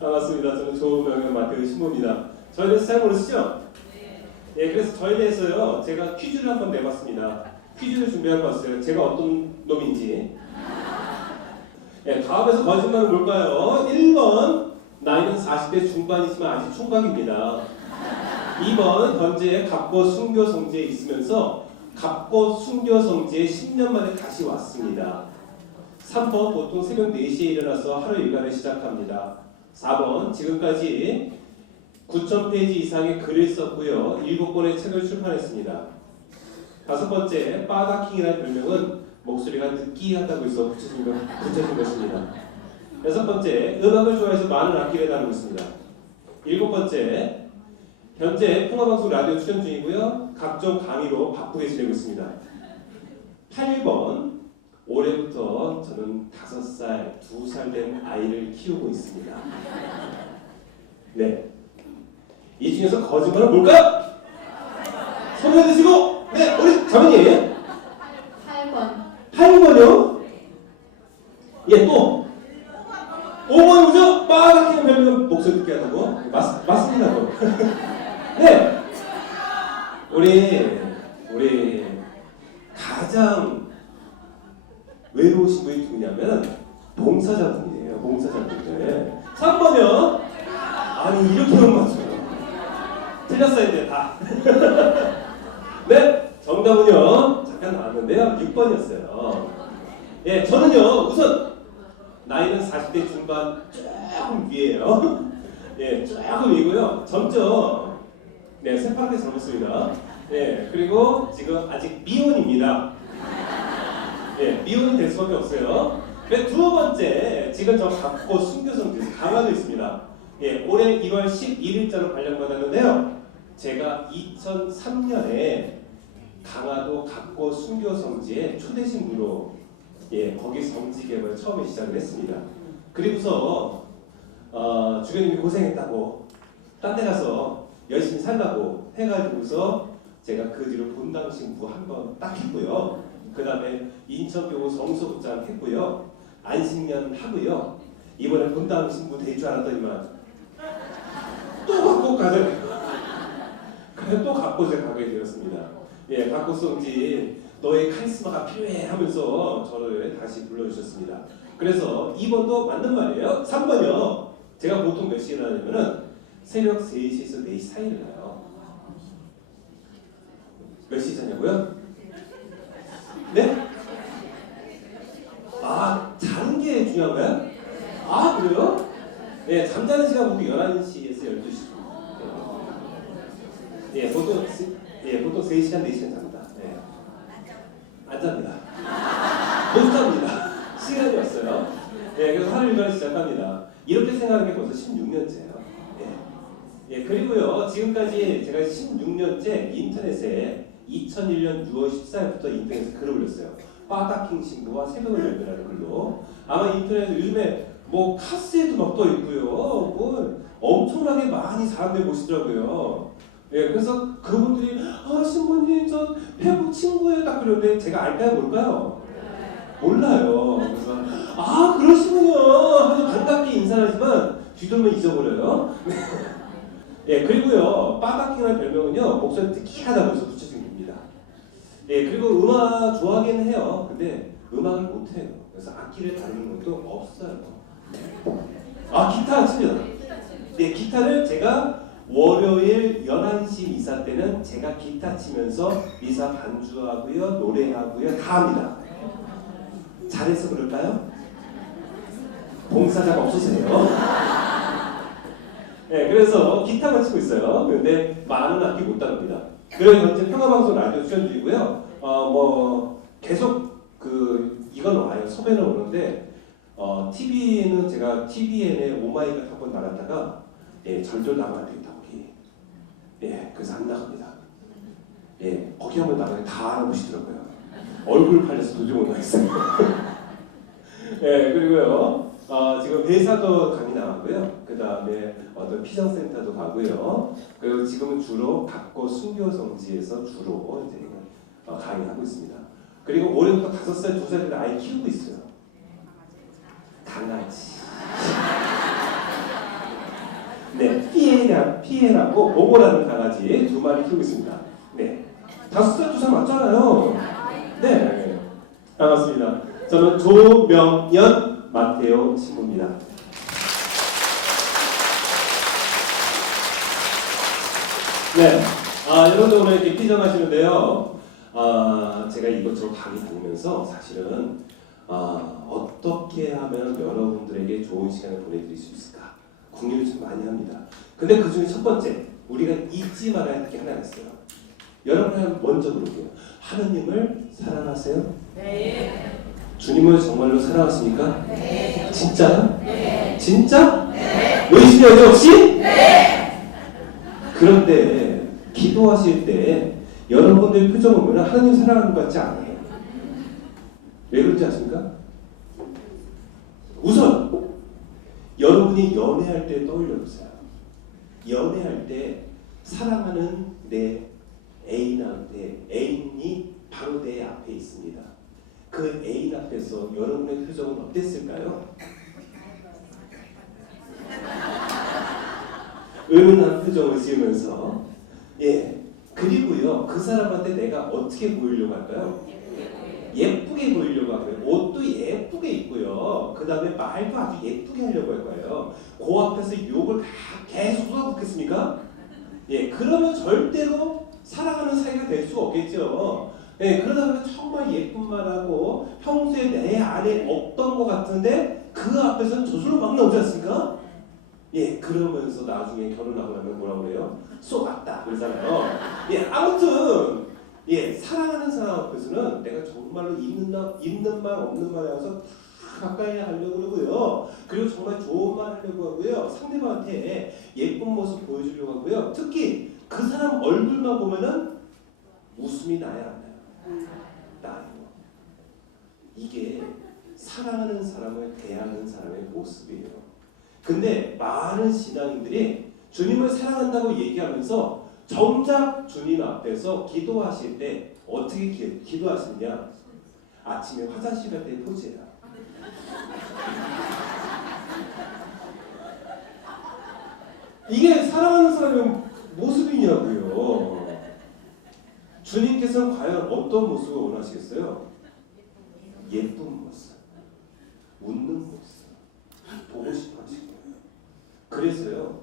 반갑습니다. 저는 조명현 마태의 신부입니다. 저에 대해서 잘 모르시죠? 예, 그래서 저에 대해서요, 제가 퀴즈를 한번 내봤습니다. 퀴즈를 준비하고 왔어요. 제가 어떤 놈인지. 예, 다음에서 거짓말은 뭘까요? 1번, 나이는 40대 중반이지만 아직 총각입니다. 2번, 현재 갑고 순교 성지에 있으면서 갑고 순교 성지에 10년 만에 다시 왔습니다. 3번, 보통 새벽 4시에 일어나서 하루 일과를 시작합니다. 4번, 지금까지 9,000페이지 이상의 글을 썼고요. 7권의 책을 출판했습니다. 5번째, 빠다킹이라는 별명은 목소리가 느끼하다고 해서 붙여진 것입니다. 6번째, 음악을 좋아해서 많은 악기를 다루고 있습니다. 7번째, 현재 평화방송 라디오 출연 중이고요. 각종 강의로 바쁘게 지내고 있습니다. 8번, 올해부터 저는 5살, 2살 된 아이를 키우고 있습니다. 네. 이 중에서 거짓말은 뭘까요? 손을 드시고, 네, 우리 자매님. 8번. 8번이요? 예, 또. 5번이 뭐죠? 빠닥히는 별명 목소리 듣게 하다고? 맞습니다. 네. 우리 가장 외로우신 분이 누구냐면 봉사자분이에요. 봉사자분들. 3번이요? 아니 이렇게 못 맞춰요. 틀렸어야 돼 다. 네, 정답은요 잠깐 나왔는데요. 6번이었어요. 예, 저는요 우선 나이는 40대 중반 조금 위에요. 예, 조금 위고요. 점점 네 새파랗게 젊었습니다. 예, 그리고 지금 아직 미혼입니다. 예, 미혼이 될 수밖에 없어요. 네, 두 번째, 지금 저 갑고 순교성지에서 강화도 있습니다. 예, 올해 1월 11일자로 발령받았는데요. 제가 2003년에 강화도 갑고 순교성지에 초대 신부로 예, 거기 성지 개발 처음에 시작을 했습니다. 그리고서 주변님이 고생했다고 딴 데 가서 열심히 살라고 해가지고서 제가 그 뒤로 본당 신부 한 번 딱 했고요. 그 다음에 인천교구 성소극장 했고요. 안식년 하고요. 이번에 본당 신부 될 줄 알았더니만 또 갖고 가자. 그래 또 갖고 제가 가게 되었습니다. 예, 갖고 성지 너의 카리스마가 필요해 하면서 저를 다시 불러주셨습니다. 그래서 2번도 맞는 말이에요. 3번이요. 제가 보통 몇 시에 일어나냐면은 새벽 3시에서 4시 사이를 가요. 몇 시에 자냐고요? 네? 아, 자는 게 중요한 거야? 아, 그래요? 네, 잠자는 시간 보통 11시에서 12시. 예, 보통 3시간, 4시간 잡니다. 네. 안 잡니다. 못 잡니다. 시간이 없어요. 네, 그래서 하루 일과를 시작합니다. 이렇게 생각하는 게 벌써 16년째예요. 예, 그리고요, 지금까지 제가 16년째 인터넷에 2001년 6월 14일부터 인터넷에 글을 올렸어요. 빠다킹 신부와 새벽을 열매라는 글로. 아마 인터넷에 요즘에 뭐 카스에도 막 떠 있고요. 뭐 엄청나게 많이 사람들이 보시더라고요. 예, 그래서 그분들이 신부님 저 페북 친구예요 딱 그러는데 제가 알까요 뭘까요? 몰라요. 그래서 그러시군요 하고 반갑게 인사를 하지만 뒤돌면 잊어버려요. 예, 그리고요 빠닥킹이라는 별명은요 목소리 느끼하다고 해서 붙여진 겁니다. 예, 그리고 음악 좋아하기는 해요. 근데 음악을 못해요. 그래서 악기를 다루는 것도 없어요. 기타 칩니다. 네, 기타를 제가 월요일 11시 미사 때는 제가 기타 치면서 미사 반주하고요 노래하고요 다 합니다. 잘해서 그럴까요? 봉사자가 없으세요? 네, 그래서 기타만 치고 있어요. 그런데 많은 악기 못 다룹니다. 그리고 현재 평화방송 라디오 출연 중이고요. 계속 이건 와요. 섭외는 오는데 TV에는 제가 TVN에 오마이갓 한번 나갔다가 예, 절절 나가면 안 되겠다 거기. 예, 그래서 안 나갑니다. 예, 거기 한번 나가면 다 알아보시더라고요. 얼굴 팔려서 도저히 못 나겠어요. 예, 그리고요. 지금 회사도 강의 나가고요. 그 다음에 어떤 피정센터도 가고요. 그리고 지금은 주로 갑고 순교성지에서 주로 이제 강의하고 있습니다. 그리고 올해부터 5살, 2살 된 아이 키우고 있어요. 강아지. 피에라고 보고라는 강아지 2마리 키우고 있습니다. 네, 5살 2살 맞잖아요. 네, 반갑습니다. 저는 조명연 마테오 신부입니다. 네, 여러분들 오늘 이렇게 피정하시는데요. 제가 이것저것 강의 다니면서 사실은 어떻게 하면 여러분들에게 좋은 시간을 보내드릴 수 있을까 궁리를 좀 많이 합니다. 근데 그 중에 첫 번째 우리가 잊지 말아야 할 게 하나 있어요. 여러분 먼저 물어볼게요. 하느님을 사랑하세요? 네. 주님을 정말로 사랑하십니까? 네. 진짜요? 네. 진짜? 네. 의심이 어디 없이? 네. 그런데 기도하실 때 여러분들 표정을 보면 하나님 사랑하는 것 같지 않아요? 왜 그런지 아십니까? 우선 여러분이 연애할 때 떠올려 보세요. 연애할 때 사랑하는 내 애인한테 애인이 바로 내 앞에 있습니다. 그 애인 앞에서 여러분의 표정은 어땠을까요? 은은한 표정을 지으면서 그리고요 그 사람한테 내가 어떻게 보이려고 할까요? 예쁘게 보이려고 하고요. 옷도 예쁘게 입고요. 그 다음에 말도 아주 예쁘게 하려고 할 거예요. 그 앞에서 욕을 계속 쏟아붓겠습니까? 그러면 절대로 사랑하는 사이가 될 수 없겠죠. 그러다 보면 정말 예쁜 말하고 평소에 내 안에 없던 것 같은데 그 앞에서는 저절로 막 나오지 않습니까? 그러면서 나중에 결혼하고 나면 뭐라고 그래요? 쏘았다 그러잖아요. 아무튼 사랑하는 사람 앞에서는 내가 정말로 있는 말 없는 말 하면서 다 가까이 하려고 그러고요. 그리고 정말 좋은 말 하려고 하고요. 상대방한테 예쁜 모습 보여주려고 하고요. 특히 그 사람 얼굴만 보면은 웃음이 나야 안 나요? 나요. 이게 사랑하는 사람을 대하는 사람의 모습이에요. 근데 많은 신앙인들이 주님을 사랑한다고 얘기하면서 정작 주님 앞에서 기도하실 때 어떻게 기도하시느냐? 아침에 화장실 갈 때 포즈예요. 이게 사랑하는 사람의 모습이냐고요. 주님께서는 과연 어떤 모습을 원하시겠어요? 예쁜 모습, 웃는 모습, 보고 싶어 하실 거예요. 그래서요,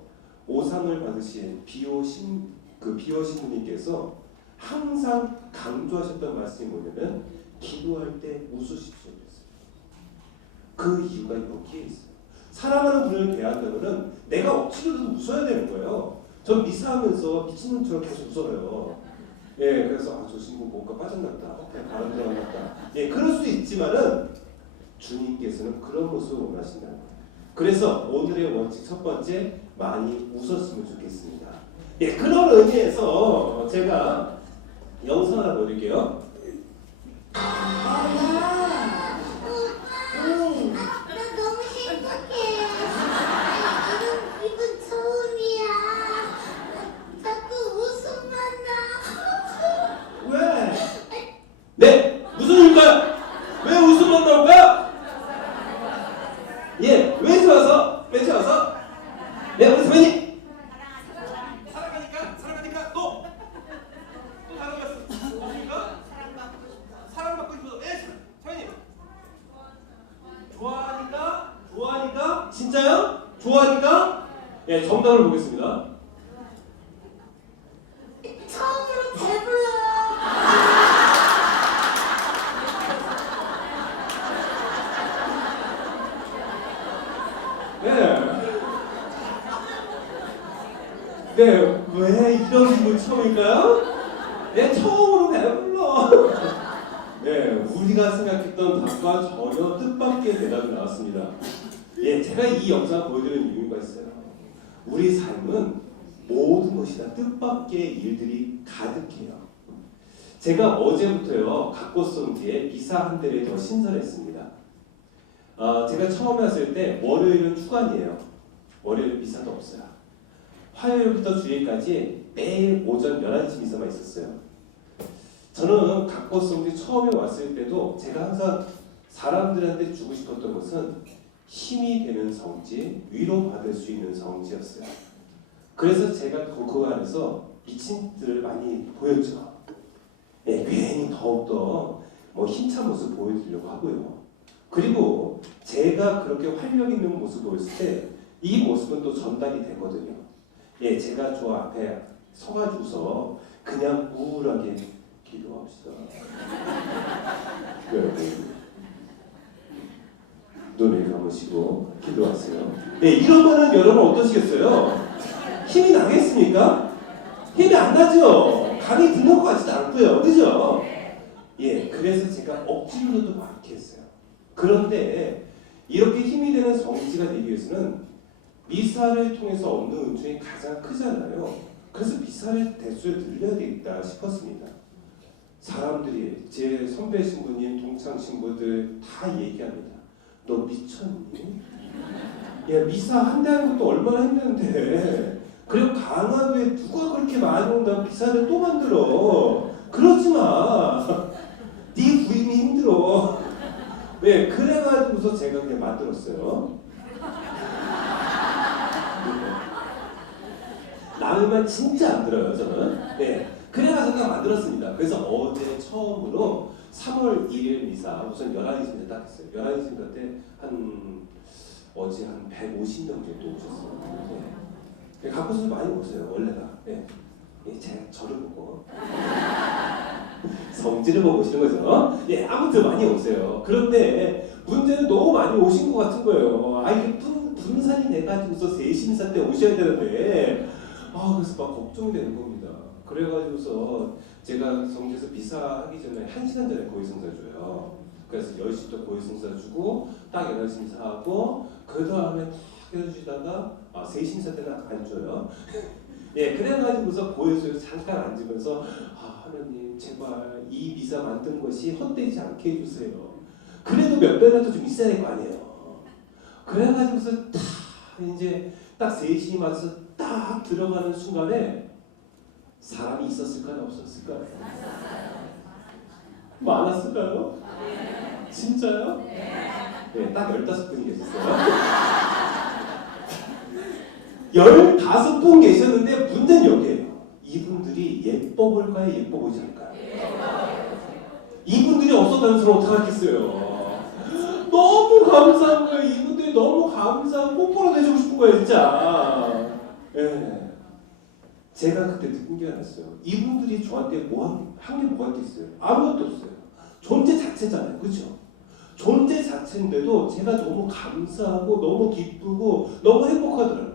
오상을 받으신 비오 신부님께서 항상 강조하셨던 말씀이 뭐냐면 기도할 때 웃으십시오 그랬어요. 그 이유가 여기에 있어요. 사랑하는 분을 대한다면 내가 억지로도 웃어야 되는 거예요. 전 미사하면서 미친놈처럼 계속 웃어요. 그래서 저 친구 뭔가 빠져났다, 그냥 바람 들어갔다. 그럴 수 있지만은 주님께서는 그런 모습을 원하신다는 거예요. 그래서 오늘의 원칙 첫 번째, 많이 웃었으면 좋겠습니다. 그런 의미에서 제가 영상 하나 보여드릴게요. 나 너무 행복해. 이건 처음이야. 자꾸 웃음만 나. 왜? 네? 무슨 일일까요? 왜 웃음만 나올까요? 왜 좋아서? 왜 좋아서? 우리 선배님! 사랑하니까 또 사랑받고 사랑받고 싶어서 선배님! 좋아하니까? 진짜요? 좋아하니까? 정답을 보겠습니다. 처음으로 배불러. 왜 이런 기분 처음일까요? 처음으로 배불러. 우리가 생각했던 답과 전혀 뜻밖의 대답이 나왔습니다. 제가 이 영상을 보여드리는 이유가 있어요. 우리 삶은 모든 것이 다 뜻밖의 일들이 가득해요. 제가 어제부터요, 각고성지에 미사 한 대를 더 신설했습니다. 제가 처음에 왔을 때 월요일은 휴관이에요. 월요일은 미사도 없어요. 화요일부터 주일까지 매일 오전 11시 미사만 있었어요. 저는 각고성지 처음에 왔을 때도 제가 항상 사람들한테 주고 싶었던 것은 힘이 되는 성지, 위로받을 수 있는 성지였어요. 그래서 제가 그 안에서 미친 듯을 많이 보였죠. 예, 괜히 더욱더 뭐 힘찬 모습 보여드리려고 하고요. 그리고 제가 그렇게 활력 있는 모습 보였을 때 이 모습은 또 전달이 되거든요. 예, 제가 저 앞에 서가지고서 그냥 우울하게 기도합시다. 여러분 눈을 감으시고 기도하세요. 예, 이러면은 여러분 어떠시겠어요? 힘이 나겠습니까? 힘이 안 나죠. 감이 드는 것 같지도 않고요, 그죠? 예, 그래서 제가 억지로도 그렇게 했어요. 그런데 이렇게 힘이 되는 성지가 되기 위해서는 미사를 통해서 얻는 은총이 가장 크잖아요. 그래서 미사의 대수를 늘려야 되겠다 싶었습니다. 사람들이 제 선배 신부님, 동창 신부들 다 얘기합니다. 너 미쳤니? 야, 미사 한 대 하는 것도 얼마나 힘든데 그리고 강화도에 누가 그렇게 많이 온다고 미사를 또 만들어. 그러지 마. 네 부임이 힘들어. 네, 그래가지고서 제가 그냥 만들었어요. 남의 말 진짜 안 들어요, 저는. 네, 그래가지고 그냥 만들었습니다. 그래서 어제 처음으로 3월 1일 미사 우선 11시 딱 했어요. 11시 때 어제 한 150명 정도 오셨어요. 네. 갖고서 많이 오세요, 원래가. 네. 예, 제가 저를 보고 성질을 보고 오시는 거죠. 예, 아무튼 많이 오세요. 그런데 문제는 너무 많이 오신 것 같은 거예요. 아, 이게 분산이 돼가지고서 세심사 때 오셔야 되는데, 그래서 막 걱정이 되는 겁니다. 그래가지고서 제가 성지에서 미사하기 전에 1시간 전에 고해성사 줘요. 그래서 10시부터 고해성사 주고 딱 11시 미사하고 그 다음에 딱 해주시다가 3시미사 때는 안 줘요. 예, 그래가지고서 고해소에서 잠깐 앉으면서 하나님 제발 이 미사 만든 것이 헛되지 않게 해주세요. 그래도 몇 배라도 좀 있어야 될 거 아니에요. 그래가지고서 딱 이제 딱 3시 맞아서 딱 들어가는 순간에 사람이 있었을까요? 없었을까요? 많았을까요? 진짜요? 네, 딱 15분이 계셨어요. 15분 계셨는데 문제는 여기에요. 이분들이 예뻐 볼까요? 예뻐 보이지 않을까요? 이분들이 없었다면 어떡하겠어요? 너무 감사한 거예요. 이분들이 너무 감사하고 뽀뽀로 내주고 싶은 거예요, 진짜. 예. 제가 그때 느낀 게 하나 있어요. 이분들이 저한테 한 게 뭐가 있겠어요? 아무것도 없어요. 존재 자체잖아요. 그렇죠? 존재 자체인데도 제가 너무 감사하고 너무 기쁘고 너무 행복하더라고요.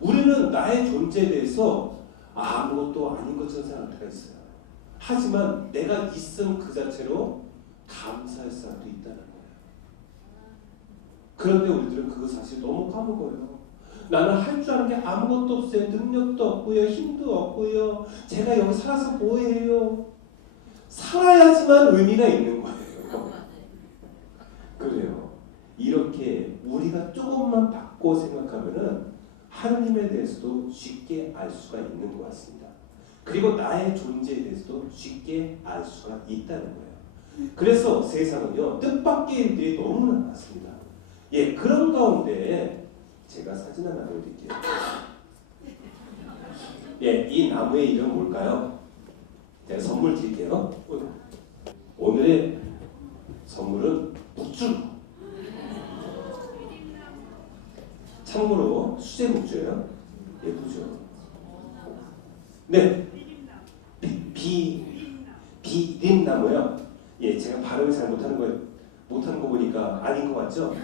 우리는 나의 존재에 대해서 아무것도 아닌 것처럼 생각할 때가 있어요. 하지만 내가 있음 그 자체로 감사할 사람도 있다는 거예요. 그런데 우리들은 그거 사실 너무 까먹어요. 나는 할 줄 아는 게 아무것도 없어요. 능력도 없고요. 힘도 없고요. 제가 여기 살아서 뭐해요? 살아야지만 의미가 있는 거예요. 그래요. 이렇게 우리가 조금만 바꿔 생각하면은 하나님에 대해서도 쉽게 알 수가 있는 것 같습니다. 그리고 나의 존재에 대해서도 쉽게 알 수가 있다는 거예요. 그래서 세상은요, 뜻밖의 일들이 너무나 많습니다. 예, 그런 가운데 제가 사진 하나 보여드릴게요. 예, 이 나무의 이름은 뭘까요? 제가 선물 드릴게요. 오늘의 선물은 묵주. 참고로 수제 묵주예요. 예쁘죠? 네. 비림나무요. 예, 제가 발음을 잘 못하는 거 보니까 아닌 것 같죠?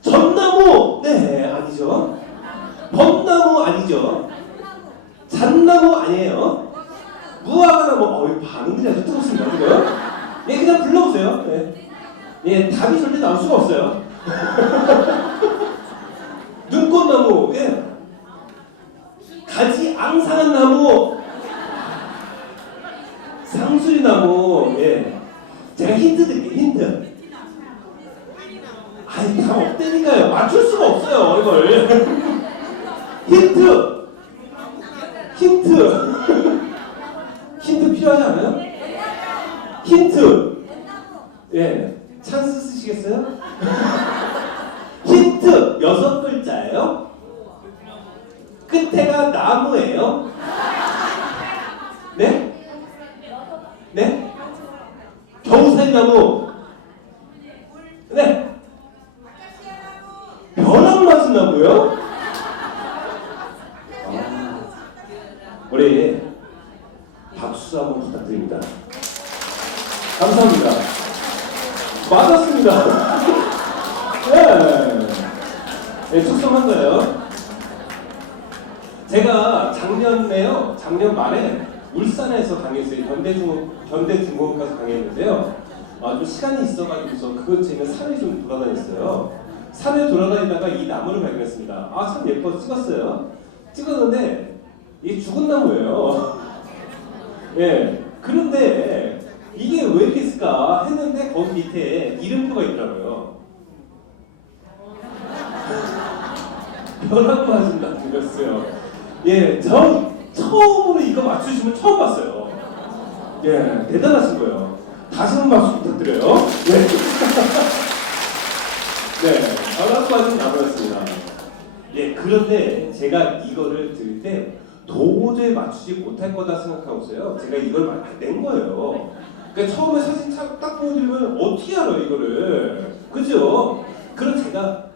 전나무! 네, 아니죠. 벚나무 아니죠. 잣나무 아니에요. 무화과나무. 반응들이 아주 뜨겁습니다. 지금. 예, 그냥 불러보세요. 네. 예, 답이 절대 나올 수가 없어요. 눈꽃나무. 예. 가지 앙상한 나무. 상수리나무. 예. 제가 힌트 드릴게요. 힌트. 아니, 다 없다니까요. 맞출 수가 없어요, 이걸. 힌트. 힌트 필요하지 않아요? 힌트. 예. 찬스 쓰시겠어요? 힌트 6글자예요. 끝에가 나무예요? 네? 네? 겨우살나무. 네. 벼락 맞은 나무요? 우리 박수 한번 부탁드립니다. 감사합니다. 맞았습니다. 네. 네, 축성한 거예요. 제가 작년 말에 울산에서 강의했어요. 현대중공업과에서 강의했는데요. 좀 시간이 있어가지고서 그 제가 산에 좀 돌아다녔어요. 산에 돌아다니다가 이 나무를 발견했습니다. 참 예뻐서 찍었어요. 찍었는데 이게 죽은 나무예요. 예. 그런데 이게 왜 이렇게 있을까 했는데 거기 밑에 이름표가 있더라고요. 벼락 맞은 나무였어요. 예, 저 처음으로 이거 맞추시면 처음 봤어요. 예, 대단하신 거예요. 다시 한 번 박수 부탁드려요. 네. 네, 벼락 맞은 나무였습니다. 예, 그런데 제가 이거를 들을 때 도저히 맞추지 못할 거다 생각하고서요. 제가 이걸 낸 거예요. 그러니까 처음에 사진 딱 보여드리면 어떻게 알아요, 이거를. 그죠? 그럼 제가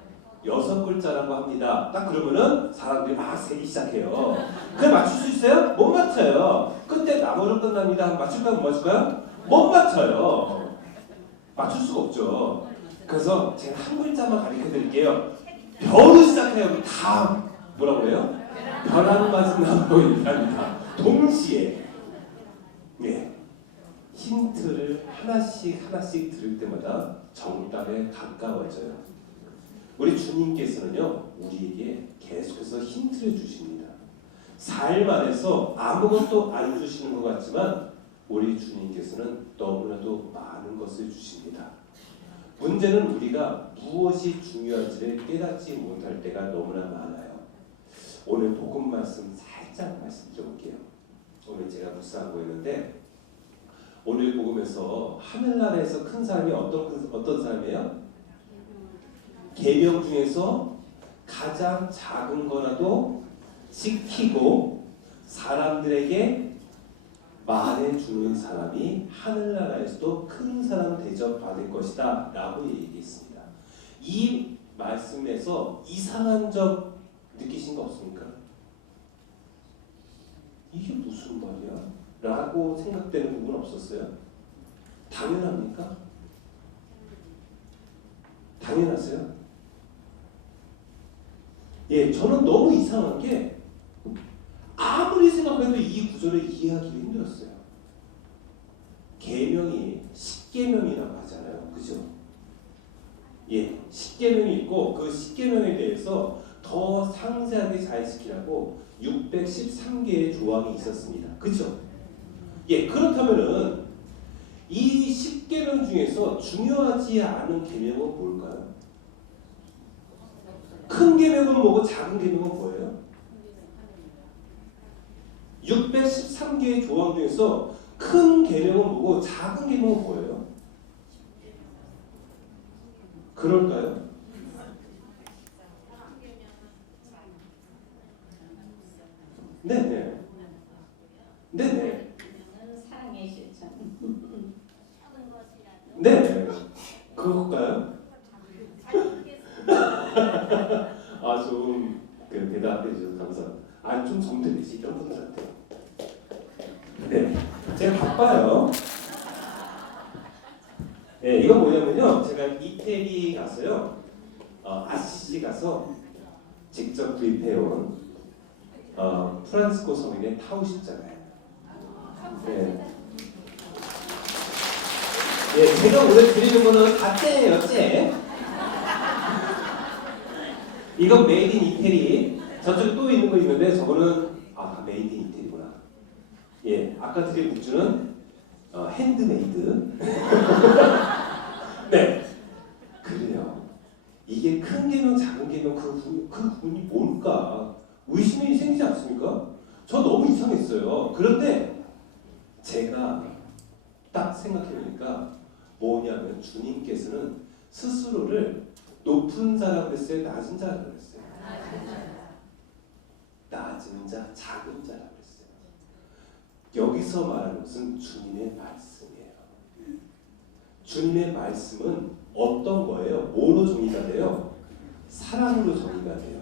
6글자라고 합니다. 딱 그러면은 사람들이 막 세기 시작해요. 그걸 맞출 수 있어요? 못 맞춰요. 끝에 나무로 끝납니다. 한번 맞출까요? 못 맞출까요? 못 맞춰요. 맞출 수가 없죠. 그래서 제가 한 글자만 가르쳐 드릴게요. 벼로 시작해요. 다 뭐라고 해요? 벼락 맞은 나무로 얘기합니다. 동시에. 예. 힌트를 하나씩 들을 때마다 정답에 가까워져요. 우리 주님께서는요, 우리에게 계속해서 힌트를 주십니다. 삶 안에서 아무것도 안 주시는 것 같지만 우리 주님께서는 너무나도 많은 것을 주십니다. 문제는 우리가 무엇이 중요한지를 깨닫지 못할 때가 너무나 많아요. 오늘 복음 말씀 살짝 말씀드려볼게요. 오늘 제가 묵상하고 있는데 오늘 복음에서 하늘나라에서 큰 사람이 어떤 사람이에요? 계명 중에서 가장 작은 거라도 지키고 사람들에게 말해주는 사람이 하늘나라에서도 큰 사람 대접받을 것이다 라고 얘기했습니다. 이 말씀에서 이상한 점 느끼신 거 없습니까? 이게 무슨 말이야? 라고 생각되는 부분 없었어요? 당연합니까? 당연하세요? 예, 저는 너무 이상한 게 아무리 생각해도 이 구절을 이해하기가 힘들었어요. 계명이 십계명이라고 하잖아요. 그죠? 예, 십계명이 있고 그 십계명에 대해서 더 상세하게 잘 지키라고 613개의 조항이 있었습니다. 그죠? 예, 그렇다면은 이 십계명 중에서 중요하지 않은 계명은 뭘까요? 큰 계명은 뭐고 작은 계명은 뭐예요? 613개의 조항 중에서 큰 계명은 뭐고 작은 계명은 뭐예요? 그럴까요? 네네. 네네. 사랑의 실천. 네. 그럴까요? 좀 대답해 주셔서 감사합니다. 좀 정들이시죠 분들한테. 네. 제가 바빠요. 네, 이건 뭐냐면요. 제가 이태리 가서요. 아시시 가서 직접 구입해온 프란시스코 성인의 타우 십자가예요. 네. 예, 제가 오늘 드리는 거는 다 째예요, 째. 이건 메이드 인 이태리. 저쪽에 또 있는 거 있는데 저거는 메이드 인 이태리구나. 예, 아까 드린 굿즈는 핸드메이드. 네, 그래요. 이게 큰 개명, 작은 개명 그 구분이 뭘까? 의심이 생기지 않습니까? 저 너무 이상했어요. 그런데 제가 딱 생각해보니까 뭐냐면 주님께서는 스스로를 높은 사람 그랬어요? 낮은 사람 그랬어요? 낮은 자, 작은 자라고 했어요. 여기서 말하는 것은 주님의 말씀이에요. 주님의 말씀은 어떤 거예요? 뭐로 정의가 돼요? 사랑으로 정의가 돼요.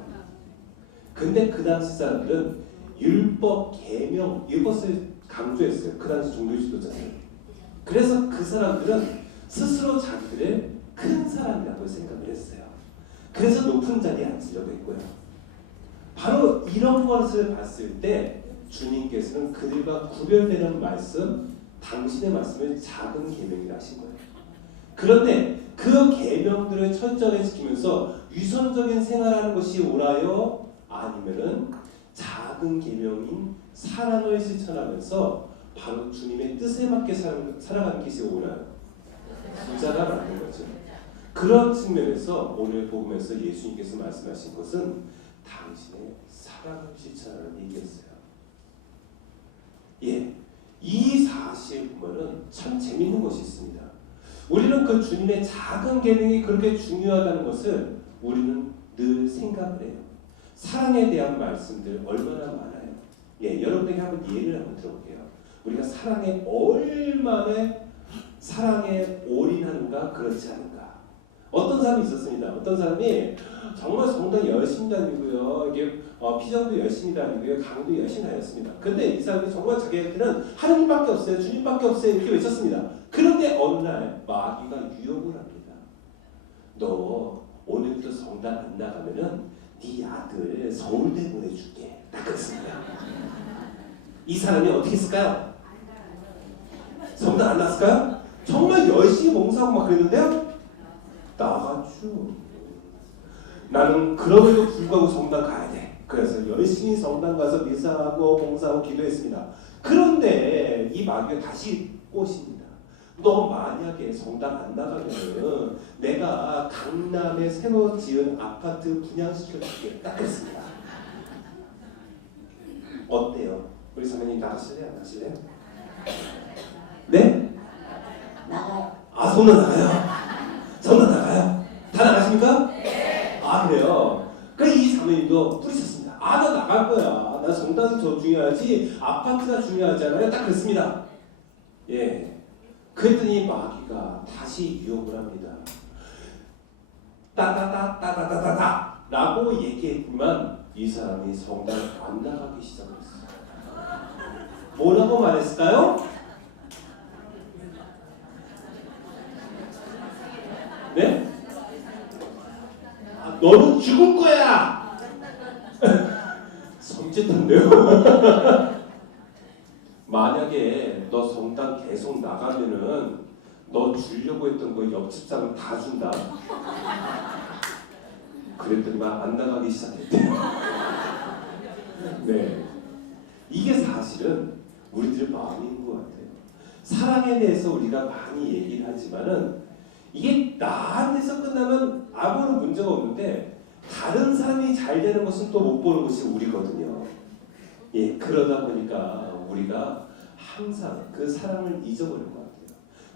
근데 그 당시 사람들은 율법, 계명 이것을 강조했어요. 그 당시 종교 지도자들은. 그래서 그 사람들은 스스로 자기들의 큰 사람이라고 생각을 했어요. 그래서 높은 자리에 앉으려고 했고요. 바로 이런 것을 봤을 때 주님께서는 그들과 구별되는 말씀, 당신의 말씀을 작은 계명이라 하신 거예요. 그런데 그 계명들을 철저히 지키면서 유선적인 생활하는 것이 옳아요? 아니면은 작은 계명인 사랑을 실천하면서 바로 주님의 뜻에 맞게 살아가는 것이 옳아요? 부자가 맞는 거죠. 그런 측면에서 오늘 복음에서 예수님께서 말씀하신 것은 당신의 사랑을 실천하는 얘기였어요. 예, 이 사실 보면은 참 재밌는 것이 있습니다. 우리는 그 주님의 작은 계명이 그렇게 중요하다는 것을 우리는 늘 생각을 해요. 사랑에 대한 말씀들 얼마나 많아요. 예, 여러분에게 한번 예를 한번 들어볼게요. 우리가 사랑에 얼마나 사랑에 올인하는가 그렇지 않은가. 어떤 사람이 있었습니다. 어떤 사람이 정말 성당 열심히 다니고요. 이게 피정도 열심히 다니고요. 강도 열심히 다녔습니다. 근데 이 사람이 정말 자기한테는 하나님밖에 없어요. 주님밖에 없어요. 이렇게 외쳤습니다. 그런데 어느 날 마귀가 유혹을 합니다. 너 오늘부터 성당 안 나가면은 네 아들 서울대 보내줄게. 딱 그랬습니다. 이 사람이 어떻게 했을까요? 성당 안 났을까요? 정말 열심히 봉사하고 막 그랬는데요. 나갔죠. 나는 그럼에도 불구하고 성당 가야 돼. 그래서 열심히 성당 가서 미사하고 봉사하고 기도했습니다. 그런데 이 마귀가 다시 꼬십니다. 너 만약에 성당 안 나가면은 내가 강남에 새로 지은 아파트 분양시켜줄게. 딱 그랬습니다. 어때요? 우리 사모님 나가실래요? 안 나가실래요? 네? 나가요. 아, 성당 나가요? 성당 나가요? 다 나가십니까? 네. 아, 그래요? 그래 이 사모님도 뿌리셨습니다. 아, 나 나갈 거야. 나 성당이 더 중요하지 아파트가 중요하잖아요. 딱 그랬습니다. 예. 그랬더니 마귀가 다시 유혹을 합니다. 따따따따따따따 라고 얘기했지만 이 사람이 성당 안 나가기 시작했어요. 뭐라고 말했을까요? 네? 아, 너는 죽을 거야! 섬찟한데요? 만약에 너 성당 계속 나가면은 너 주려고 했던 거 옆집 사람 다 준다. 그랬더니만 안 나가기 시작했대요. 네, 이게 사실은 우리들 마음인 것 같아요. 사랑에 대해서 우리가 많이 얘기를 하지만은 이게 나한테서 끝나면 아무런 문제가 없는데 다른 사람이 잘 되는 것은 또 못 보는 것이 우리거든요. 예, 그러다 보니까 우리가 항상 그 사랑을 잊어버릴 것 같아요.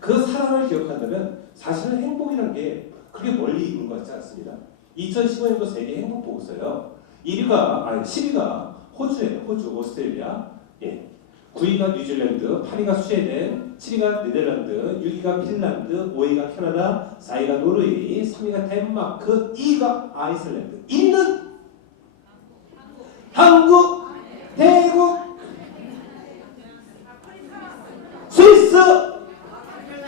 그 사랑을 기억한다면 사실은 행복이라는 게 그렇게 멀리 있는 것 같지 않습니다. 2015년도 세계 행복 보고서요. 10위가 호주예요. 호주, 오스트레일리아. 예. 9위가 뉴질랜드, 8위가 스웨덴, 7위가 네덜란드, 6위가 핀란드, 5위가 캐나다, 4위가 노르웨이, 3위가 덴마크, 2위가 아이슬란드. 1위는 한국, 태국, 스위스.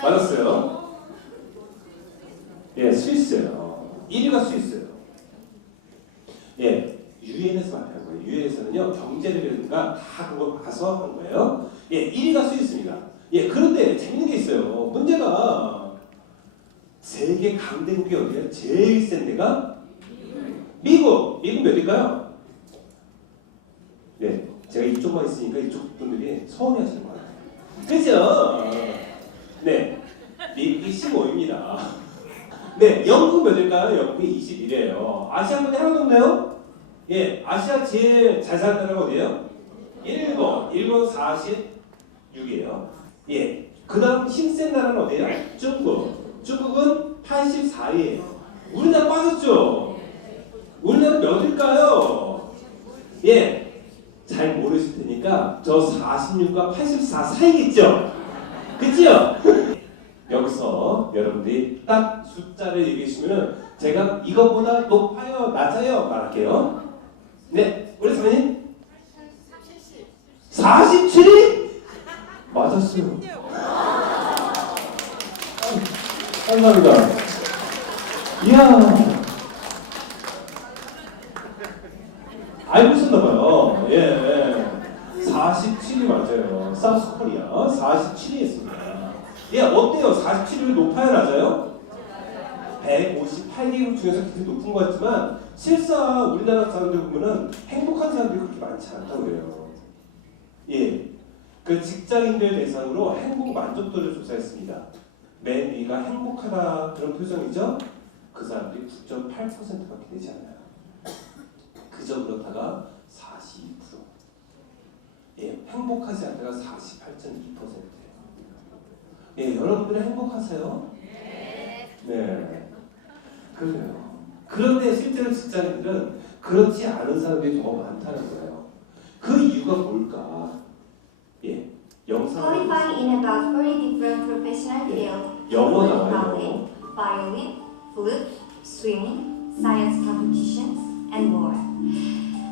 맞았어요. 예, 스위스예요. 1위가 스위스예요. 예, 유엔에서 발표한 거예요. 유엔에서는요 경제력이라든가 다 그거 봐서 한 거예요. 예, 1위가 스위스입니다. 예, 그런데 재밌는 게 있어요. 문제가 세계 강대국이 어디예요? 제일 센 데가 미국. 미국 몇일까요? 네, 제가 이쪽만 있으니까 이쪽 분들이 서운해하시는 것 같아요. 그죠? 네, 미국이 15입니다. 네, 영국 몇일까요? 영국이 21이에요. 아시아 분들 하나도 없나요? 예, 아시아 제일 잘 사는 나라가 어디예요? 일본 46이에요. 예, 그 다음 힘센 나라는 어디예요? 중국은 84이에요. 우리나라 빠졌죠? 우리나라 몇일까요? 예, 잘 모르실 테니까 저 46과 84 사이겠죠? 그치요? 여기서 여러분들이 딱 숫자를 얘기해 주시면 제가 이것보다 높아요, 낮아요 말할게요. 네, 우리 선생님 47이 맞았어요. 감사합니다. 이야, 알고 있었나봐요. 예, 47이 맞아요. 사우스 코리아 47이 했습니다. 예, 어때요? 47이 높아요, 낮아요? 158개국 중에서 굉장히 높은 것 같지만 실사 우리나라 사람들 보면은 행복한 사람들이 그렇게 많지 않다고 그래요. 예, 그 직장인들 대상으로 행복 만족도를 조사했습니다. 맨 위가 행복하다 그런 표정이죠? 그 사람들이 9.8%밖에 되지 않아요. 그저 그렇다가 42%. 예, 행복하지 않다가 48.2%예요. 예, 여러분들은 행복하세요? 네. 그래요. 그런데 실제로 직장인들은 그렇지 않은 사람들이 더 많다는 거예요. 그 이유가 뭘까? 예, 영상 Qualifying in about 40 different professional fields, 영어 including 나와요. violin, flute, swimming, science competitions, and more.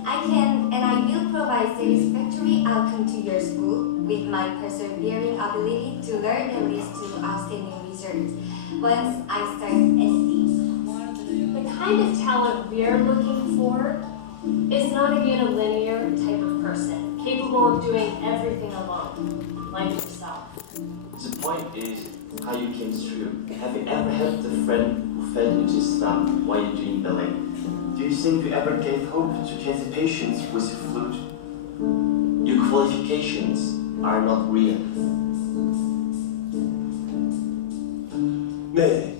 I can and I will provide satisfactory outcome to your school with my persevering ability to learn and lead to outstanding results once I start anything. The kind of talent we're looking for is not again a linear type of person, capable of doing everything alone, like yourself. The point is how you came through. Have you ever had a friend who fell into slump while you're doing ballet? Do you think you ever gave hope to Casey patients with a flute? Your qualifications are not real. 네,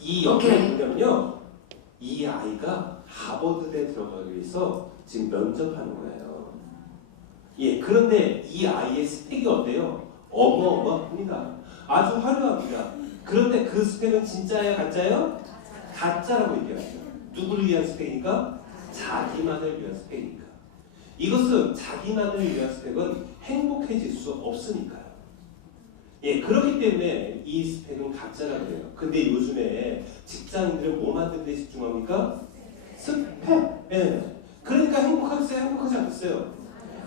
이 역할이 뭐냐면요. 이 아이가 하버드대 들어가기 위해서 지금 면접하는 거예요. 예, 그런데 이 아이의 스펙이 어때요? 어마어마합니다. 아주 화려합니다. 그런데 그 스펙은 진짜예요, 가짜예요? 가짜라고 얘기하죠. 누구를 위한 스펙이니까? 자기만을 위한 스펙이니까. 이것은 자기만을 위한 스펙은 행복해질 수 없으니까요. 예, 그렇기 때문에 이 스펙은 가짜라고 해요. 근데 요즘에 직장인들은 뭐 만드는 데 집중합니까? 스펙. 예. 그러니까 행복하겠어요? 행복하지 않겠어요?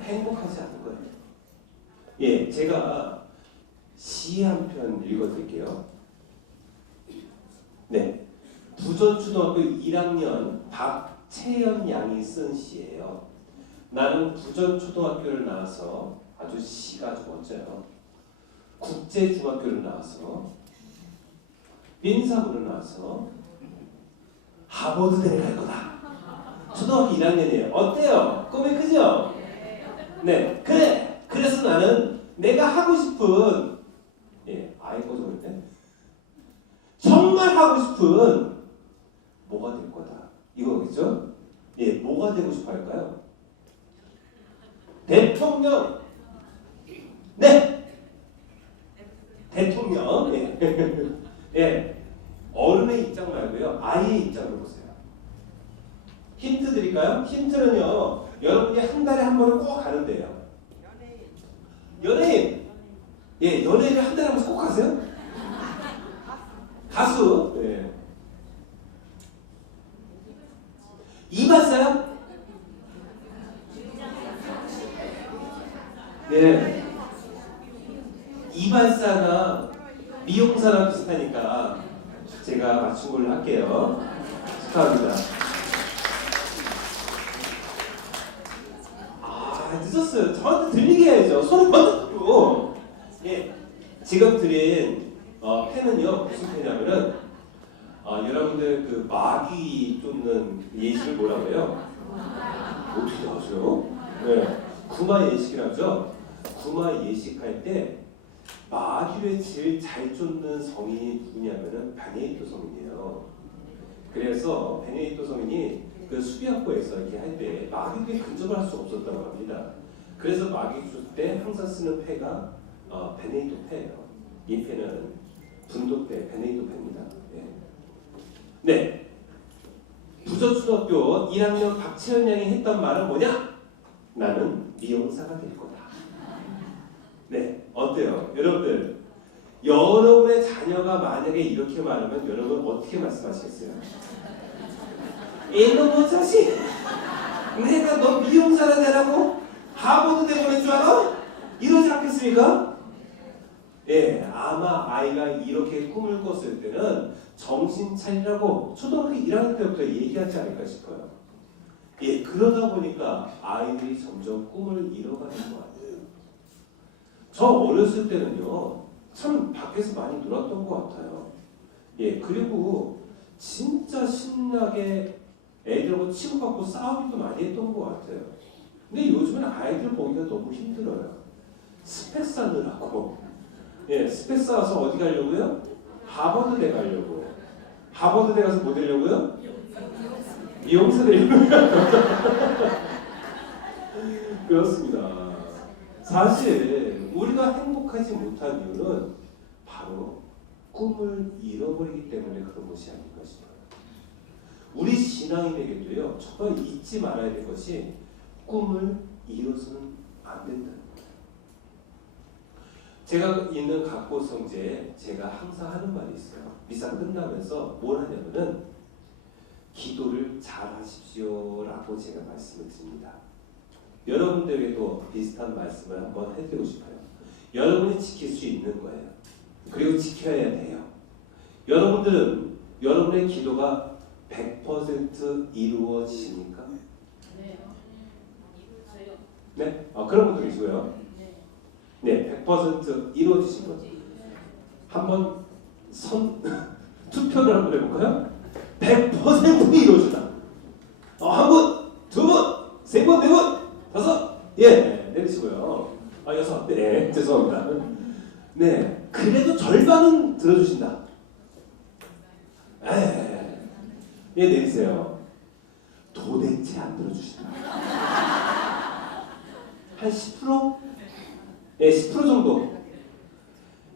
행복하지 않은 거예요. 예, 제가 시 한 편 읽어드릴게요. 네, 부전초등학교 1학년 박채연 양이 쓴 시예요. 나는 부전초등학교를 나와서 아주 시가 아주 멋져요. 국제중학교를 나와서 민사고를 나와서 하버드대에 갈 거다. 초등학교 1학년이에요. 어때요? 꿈이 크죠? 네, 그래. 그래서 나는 내가 하고 싶은 아예 꺼져버렸네. 정말 하고 싶은 뭐가 될 거다. 이거겠죠? 예, 뭐가 되고 싶어 할까요? 대통령. 네. 대통령. 예. 예. 어른의 입장 말고요. 아이의 입장을 보세요. 힌트 드릴까요? 힌트는요. 여러분이 한 달에 한 번은 꼭 가는데요. 연예인. 예, 연예인을 한 달에 한 번씩 꼭 가세요? 가수. 예. 이발사요? 예. 이발사나 미용사랑 비슷하니까 제가 맞춘 걸로 할게요. 축하합니다. 아, 늦었어요. 저한테 들리게 해야죠. 손을 먼저 들고. 예. 지금 드린 펜은요, 무슨 펜이냐면은 여러분들 그 마귀 쫓는 예식을 뭐라고 해요? 어떻게 아세요? 네. 구마 예식이라죠. 구마 예식할 때 마귀를 제일 잘 쫓는 성인이 누구냐면은 베네딕토 성인이에요. 그래서 베네딕토 성인이 그 수비학교에서 이렇게 할 때 마귀에게 근접을 할 수 없었다고 합니다. 그래서 마귀 줄 때 항상 쓰는 패가 베네딕토 패예요. 이 패는 분도패, 베네딕토 패입니다. 네. 네. 부전초등학교 1학년 박채연 양이 했던 말은 뭐냐? 나는 미용사가 될 거다. 네, 어때요? 여러분들, 여러분의 자녀가 만약에 이렇게 말하면 여러분 어떻게 말씀하시겠어요? 이놈의 자식! 내가 너 미용사가 되라고? 하버드 대보낼 줄 알아? 이러지 않겠습니까? 예, 아마 아이가 이렇게 꿈을 꿨을 때는 정신 차리라고 초등학교 1학년 때부터 얘기하지 않을까 싶어요. 예, 그러다 보니까 아이들이 점점 꿈을 잃어가는 것 같아요. 저 어렸을 때는요, 참 밖에서 많이 놀았던 것 같아요. 예, 그리고 진짜 신나게 애들하고 치고받고 싸우기도 많이 했던 것 같아요. 근데 요즘은 아이들 보기가 너무 힘들어요. 스펙 쌓느라고. 예, 스펙 쌓아서 어디 가려고요? 하버드대 가려고. 하버드대 가서 뭐 되려고요? 미용사 되려고요. 그렇습니다. 사실 우리가 행복하지 못한 이유는 바로 꿈을 잃어버리기 때문에 그런 것이 아닌가 싶어요. 우리 신앙인에게도요, 정말 잊지 말아야 될 것이 꿈을 이뤄서는 안 된다는 거예요. 제가 있는 각고 성제에 제가 항상 하는 말이 있어요. 미사 끝나면서 뭘 하냐면은 기도를 잘 하십시오라고 제가 말씀을 드립니다. 여러분들에게도 비슷한 말씀을 한번 해드리고 싶어요. 여러분이 지킬 수 있는 거예요. 그리고 지켜야 돼요. 여러분들은 여러분의 기도가 100% 이루어지십니까? 네? 그런 분도 계시고요. 네, 100% 이루어지신 분. 한번 투표를 한번 해볼까요? 100% 이루어지다. 한 분, 두 분, 세 분, 네 분, 다섯. 예, 내리시고요. 여섯. 네, 죄송합니다. 네, 그래도 절반은 들어주신다. 예, 내리세요. 도대체 안 들어주신다. 한 10%? 예, 10% 정도.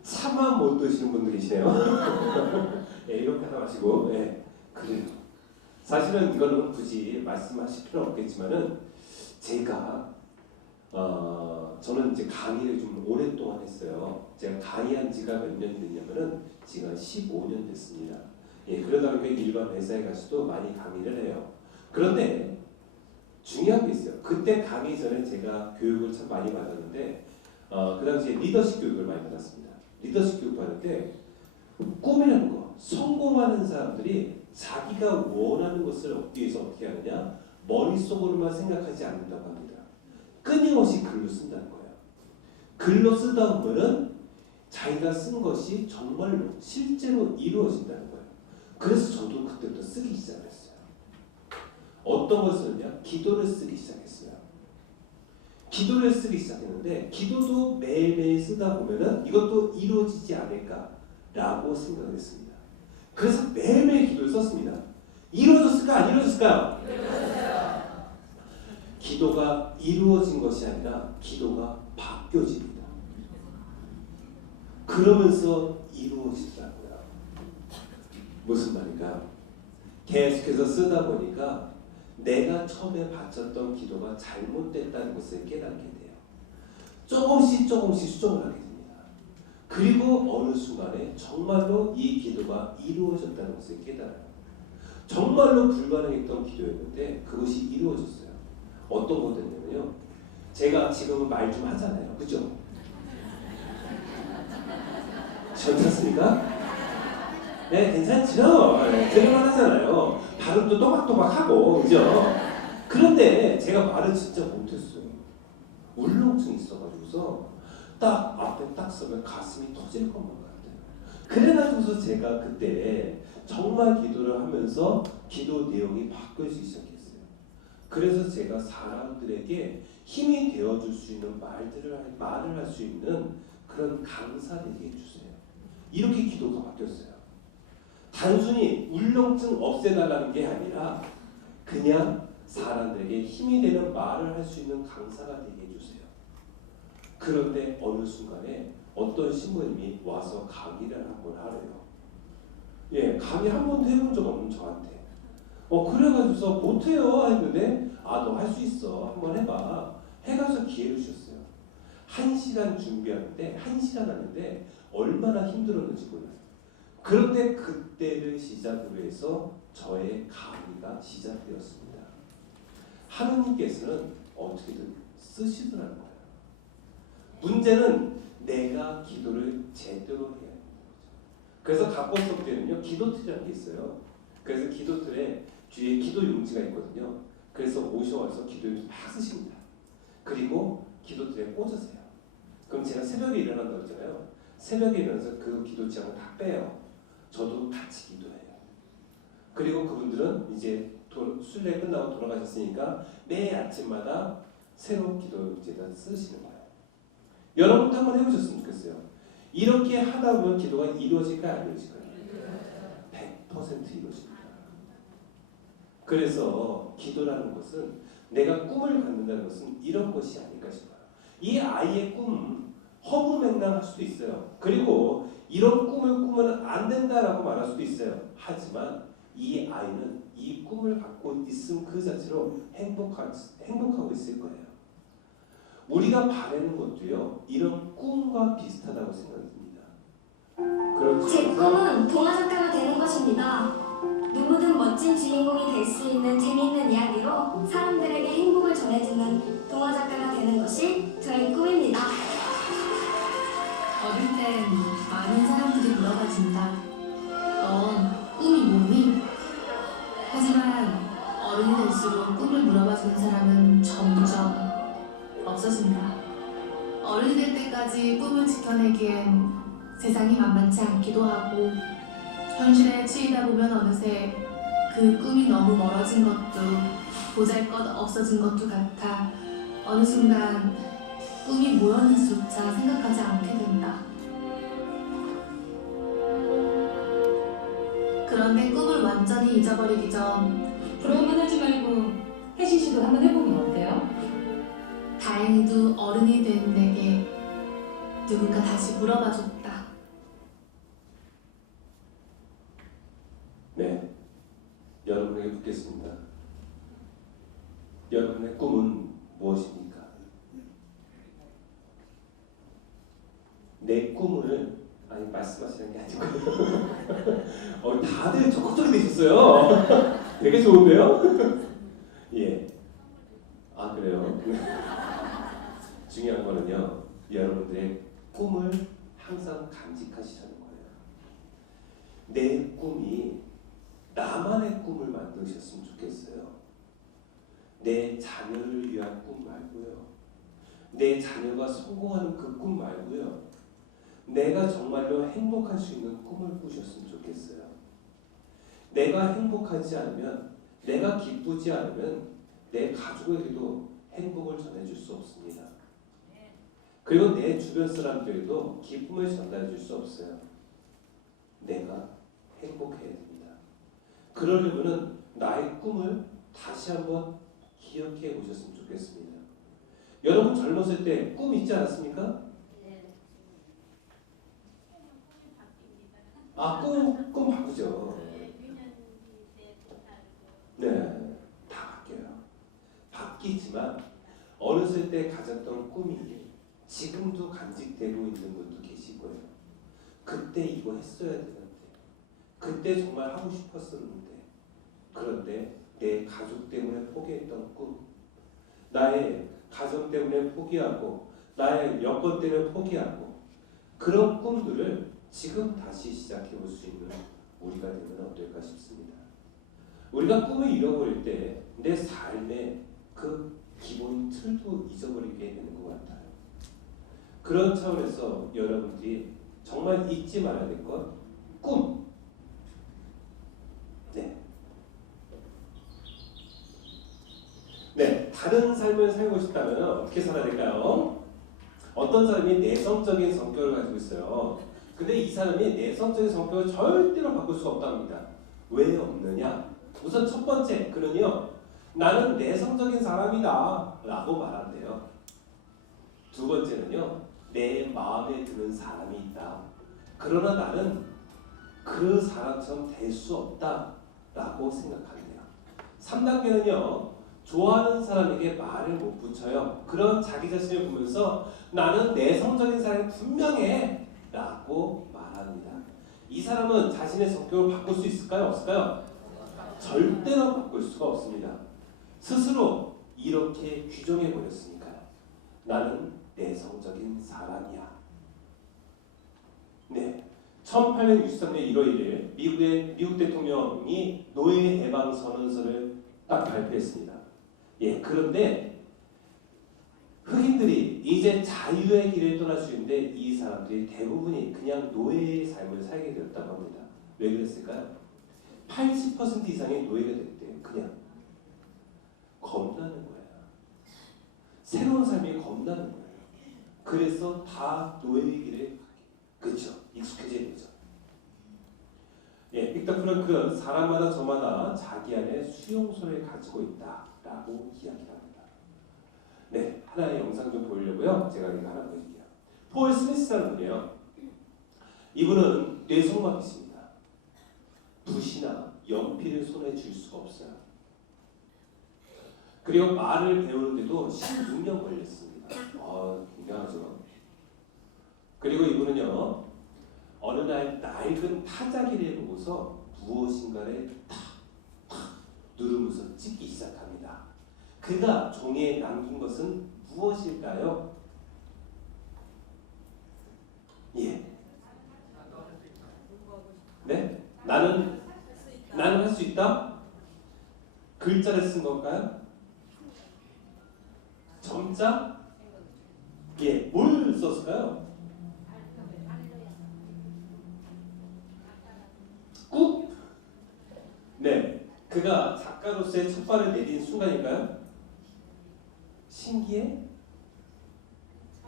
차마 못 드시는 분들 계시네요. 예, 이렇게 하다 마시고, 예, 그래요. 사실은 이거는 굳이 말씀하실 필요는 없겠지만은 제가 저는 이제 강의를 좀 오랫동안 했어요. 제가 강의한 지가 몇 년 됐냐면은 지금 15년 됐습니다. 예, 그러다 보니까 일반 회사에 가서도 많이 강의를 해요. 그런데 중요한 게 있어요. 그때 강의 전에 제가 교육을 참 많이 받았는데 그 당시에 리더십 교육을 많이 받았습니다. 리더십 교육 받을 때 꿈이라는 거, 성공하는 사람들이 자기가 원하는 것을 얻기 위해서 어떻게 하느냐, 머릿속으로만 생각하지 않는다고 합니다. 끊임없이 글로 쓴다는 거예요. 글로 쓰다 보면은 자기가 쓴 것이 정말로 실제로 이루어진다는 거예요. 그래서 저도 그때부터 쓰기 시작했어요. 어떤 걸 쓰느냐? 기도를 쓰기 시작했어요. 기도를 쓰기 시작했는데 기도도 매일매일 쓰다 보면은 이것도 이루어지지 않을까라고 생각을 했습니다. 그래서 매일매일 기도를 썼습니다. 이루어졌을까? 안 이루어졌을까요? 이루어졌어요. 기도가 이루어진 것이 아니라 기도가 바뀌어집니다. 그러면서 이루어지더라고요. 무슨 말인가? 계속해서 쓰다 보니까 내가 처음에 바쳤던 기도가 잘못됐다는 것을 깨닫게 돼요. 조금씩 수정을 하게 됩니다. 그리고 어느 순간에 정말로 이 기도가 이루어졌다는 것을 깨달아요. 정말로 불가능했던 기도였는데 그것이 이루어졌어요. 어떤 것들이냐면요, 제가 지금은 말 좀 하잖아요. 그죠? 괜찮습니까? 네, 괜찮죠? 네, 들을만 하잖아요. 발음도 또박또박하고, 그죠? 그런데 제가 말을 진짜 못했어요. 울렁증이 있어가지고서 딱 앞에 딱 서면 가슴이 터질 것만 같아요. 그래가지고서 제가 그때 정말 기도를 하면서 기도 내용이 바뀌어지기 시작했어요. 그래서 제가 사람들에게 힘이 되어줄 수 있는 말을 할 수 있는 그런 강사되게 해주세요. 이렇게 기도가 바뀌었어요. 단순히 울렁증 없애달라는 게 아니라 그냥 사람들에게 힘이 되는 말을 할 수 있는 강사가 되게 해주세요. 그런데 어느 순간에 어떤 신부님이 와서 강의를 한번 하래요. 예, 강의 한 번도 해본 적 없는 저한테. 그래가지고서 못해요 했는데, 너 할 수 있어, 한번 해봐. 해가지고 기회를 주셨어요. 1시간 준비하는데 1시간 하는데 얼마나 힘들었는지 몰라요. 그런데 그때를 시작으로 해서 저의 강의가 시작되었습니다. 하느님께서는 어떻게든 쓰시더라는 거예요. 문제는 내가 기도를 제대로 해야 합니다. 그래서 각본석 때는요 기도틀이라는 게 있어요. 그래서 기도틀에 뒤에 기도 용지가 있거든요. 그래서 오셔와서 기도 용지 막 쓰십니다. 그리고 기도틀에 꽂으세요. 그럼 제가 새벽에 일어난다고 했잖아요. 새벽에 일어나서 그 기도장을 다 빼요. 저도 같이 기도해요. 그리고 그분들은 이제 순례 끝나고 돌아가셨으니까 매일 아침마다 새로운 기도용지에다 쓰시는 거예요. 여러분도 한번 해보셨으면 좋겠어요. 이렇게 하다 보면 기도가 이루어질까요? 안 이루어질까요? 100% 이루어집니다. 그래서 기도라는 것은 내가 꿈을 갖는다는 것은 이런 것이 아닐까 싶어요. 이 아이의 꿈 허무맹랑할 수도 있어요. 그리고 이런 꿈을 꾸면 안 된다라고 말할 수도 있어요. 하지만 이 아이는 이 꿈을 갖고 있음 그 자체로 행복하고 있을 거예요. 우리가 바라는 것도요 이런 꿈과 비슷하다고 생각이 듭니다. 그렇죠? 제 꿈은 동화 작가가 되는 것입니다. 누구든 멋진 주인공이 될 수 있는 재미있는 이야기로 사람들에게 행복을 전해주는 동화 작가가 되는 것이 저의 꿈입니다. 어릴 땐 많은 사람들이 물어봐준다. 넌 꿈이 뭐니? 하지만 어른이 될수록 꿈을 물어봐주는 사람은 점점 없어진다. 어른이 될 때까지 꿈을 지켜내기엔 세상이 만만치 않기도 하고 현실에 치이다 보면 어느새 그 꿈이 너무 멀어진 것도 보잘것 없어진 것도 같아 어느 순간 꿈이 뭐였는지조차 생각하지 않게 된다. 그런데 꿈을 완전히 잊어버리기 전 부러움만 하지 말고 혜신 씨도 한번 해보면 어때요? 다행히도 어른이 된 내게 누군가 다시 물어봐줬다. 네, 여러분에게 묻겠습니다. 여러분의 꿈은 무엇입니까? 내 꿈을 아니 말씀하시는 게 아니고 다들 적극적이 되셨어요. 되게 좋은데요? 예. 아 그래요? 중요한 거는요 여러분들의 꿈을 항상 간직하시라는 거예요. 내 꿈이 나만의 꿈을 만드셨으면 좋겠어요. 내 자녀를 위한 꿈 말고요. 내 자녀가 성공하는 그 꿈 말고요. 내가 정말로 행복할 수 있는 꿈을 꾸셨으면 좋겠어요. 내가 행복하지 않으면, 내가 기쁘지 않으면 내 가족에게도 행복을 전해줄 수 없습니다. 그리고 내 주변 사람들에게도 기쁨을 전달해 줄 수 없어요. 내가 행복해야 됩니다. 그러려면 나의 꿈을 다시 한번 기억해 보셨으면 좋겠습니다. 여러분 젊었을 때 꿈 있지 않았습니까? 아, 꿈 바꾸죠. 네, 다 바뀌어요. 바뀌지만 어렸을 때 가졌던 꿈이 지금도 간직되고 있는 분도 계실 거예요. 그때 이거 했어야 되는데, 그때 정말 하고 싶었었는데, 그런데 내 가족 때문에 포기했던 꿈, 나의 가정 때문에 포기하고, 나의 여건 때문에 포기하고, 그런 꿈들을 지금 다시 시작해 볼 수 있는 우리가 되면 어떨까 싶습니다. 우리가 꿈을 잃어버릴 때 내 삶의 그 기본 틀도 잊어버리게 되는 것 같아요. 그런 차원에서 여러분들이 정말 잊지 말아야 될 것, 꿈. 네, 다른 삶을 살고 싶다면 어떻게 살아야 될까요? 어떤 사람이 내성적인 성격을 가지고 있어요. 근데 이 사람이 내성적인 성격을 절대로 바꿀 수가 없답니다. 왜 없느냐? 우선 첫 번째, 그는요, 나는 내성적인 사람이다 라고 말한대요. 두 번째는요, 내 마음에 드는 사람이 있다. 그러나 나는 그 사람처럼 될 수 없다 라고 생각한대요. 3단계는요, 좋아하는 사람에게 말을 못 붙여요. 그런 자기 자신을 보면서 나는 내성적인 사람이 분명해 라고 말합니다. 이 사람은 자신의 성격을 바꿀 수 있을까요? 없을까요? 절대로 바꿀 수가 없습니다. 스스로 이렇게 규정해 버렸으니까요. 나는 내성적인 사람이야. 네, 1863년 1월 1일 미국 대통령이 노예 해방 선언서를 딱 발표했습니다. 예, 그런데 흑인들이 이제 자유의 길을 떠날 수 있는데 이 사람들이 대부분이 그냥 노예의 삶을 살게 되었다고 합니다. 왜 그랬을까요? 80% 이상의 노예가 됐대요. 그냥 겁나는 거예요. 새로운 삶이 겁나는 거예요. 그래서 다 노예의 길에 그렇죠. 익숙해지는 거죠. 예, 빅터 프랑클은 사람마다 저마다 자기 안에 수용소를 가지고 있다라고 이야기합니다. 네, 하나의 영상 좀 보려고요. 제가 이거 하나 보여드릴게요. 폴 스미스라는 분이에요. 이분은 뇌성마비십니다. 붓이나 연필을 손에 쥘 수가 없어요. 그리고 말을 배우는데도 16년 걸렸습니다. 굉장하죠. 그리고 이분은요, 어느 날 낡은 타자기를 보고서 무엇인가를 탁탁 누르면서 찍기 시작합니다. 그가 종이에 남긴 것은 무엇일까요? 예. 네? 나는 할 수 있다? 글자를 쓴 걸까요? 점자? 예, 뭘 썼을까요? 꾹? 네, 그가 작가로서의 첫 발을 내딘 순간일까요? 신기해?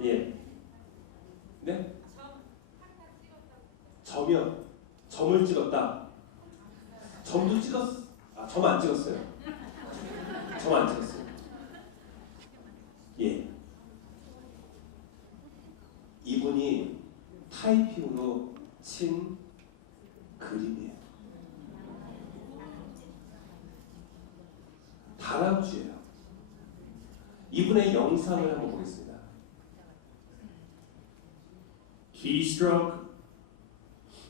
예. 네? 점을 찍었다. 점도 찍었어. 점 안 찍었어요. 점 안 찍었어요. 예. 이분이 타이핑으로 친 그림이에요. 다람쥐예요. 이분의 영상을 한번 보겠습니다. Keystroke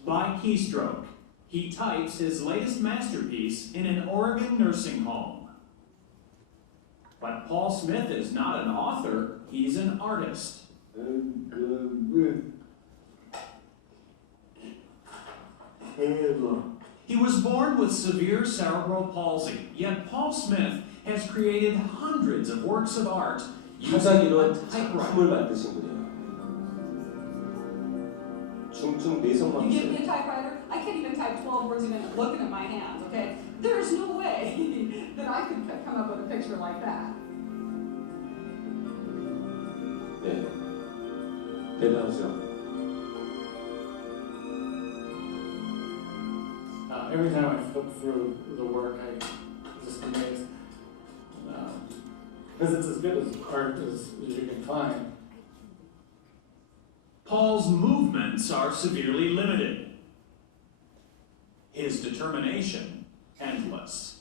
by keystroke, he types his latest masterpiece in an Oregon nursing home. But Paul Smith is not an author, he's an artist. He was born with severe cerebral palsy, yet Paul Smith has created hundreds of works of art using 타자기로 a typewriter. 작품을 만드신 분이에요. 중증 뇌성 You give 마비세요. me a typewriter, I can't even type 12 words a minute looking at my hands, okay? There's no way that I could come up with a picture like that. 네, 대단하죠. Every time I flip through the work, I'm just amazed. Because it's as good as art as you can find. Paul's movements are severely limited. His determination, endless.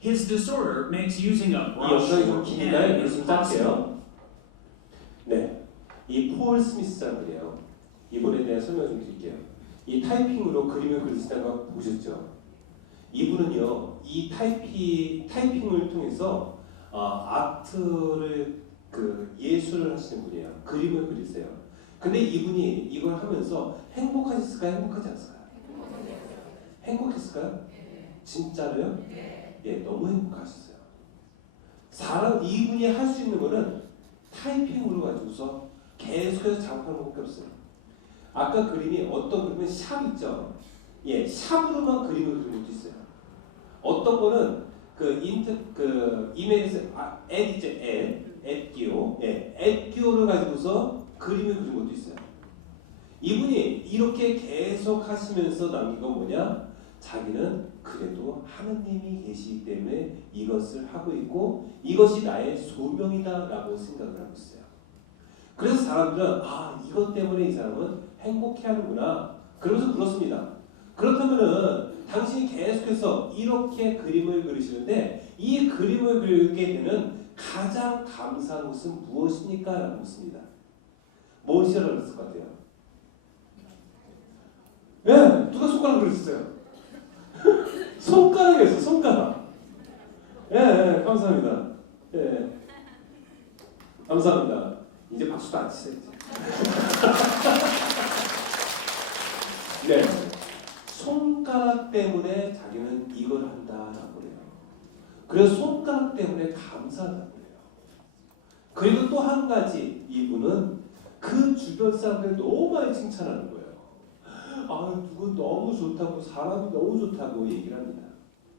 His disorder makes using a 이 brush 영상이 or 좀 pen 긴가요? 요즘 impossible. 짧게요. 네, 이 폴 스미스라는 분이에요. 이분에 대한 설명 좀 드릴게요. 이 타이핑으로 그림을 그리시다는 거 보셨죠? 이분은요, 이 타이핑을 통해서 아트를 예술을 하시는 분이에요. 그림을 그리세요. 근데 이분이 이걸 하면서 행복하셨을까요? 행복하지 않았을까요? 행복했을까요? 진짜로요? 예, 너무 행복하셨어요. 이분이 할 수 있는 거는 타이핑으로 가지고서 계속해서 작업하는 것밖에 없어요. 아까 그림이 어떤 그림은 샵 있죠? 예, 샵으로만 그림을 그리는 것도 있어요. 어떤 거는 이메일에서 앱기호를 가지고서 그림을 그리는 것도 있어요. 이분이 이렇게 계속 하시면서 남긴 건 뭐냐? 자기는 그래도 하느님이 계시기 때문에 이것을 하고 있고 이것이 나의 소명이다라고 생각을 하고 있어요. 그래서 사람들은 이것 때문에 이 사람은 행복해하는구나 그러면서 그렇습니다. 그렇다면은 당신이 계속해서 이렇게 그림을 그리시는데 이 그림을 그리게 되는 가장 감사한 것은 무엇입니까? 라고 묻습니다. 무엇이라고 그랬을 것 같아요? 예, 누가 손가락 그렸어요? 손가락이었어요, 손가락. 예, 감사합니다. 예, 감사합니다. 이제 박수도 안 치세요. 네, 손가락 때문에 자기는 이걸 한다라고 그래요. 그래서 손가락 때문에 감사하다고 그래요. 그리고 또 한 가지, 이분은 그 주변 사람들 너무 많이 칭찬하는 거예요. 아, 누구 너무 좋다고, 사람이 너무 좋다고 얘기를 합니다.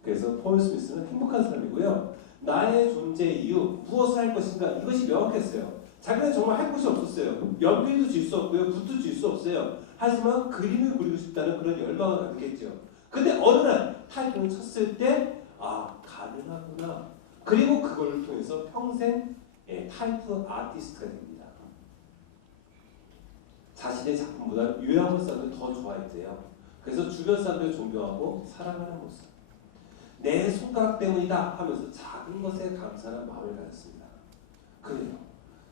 그래서 폴 스미스는 행복한 사람이고요. 나의 존재 이유, 무엇을 할 것인가, 이것이 명확했어요. 자기는 정말 할 것이 없었어요. 연필도 줄 수 없고요, 붓도 줄 수 없어요. 하지만 그림을 그리고 싶다는 그런 열망을 가졌겠죠. 근데 어느 날 타이핑을 쳤을 때, 아, 가능하구나. 그리고 그걸 통해서 평생 타이프 아티스트가 됩니다. 자신의 작품보다 유명한 사람들 더 좋아했대요. 그래서 주변 사람들 존경하고 사랑하는 모습. 내 손가락 때문이다 하면서 작은 것에 감사하는 마음을 가졌습니다. 그래요.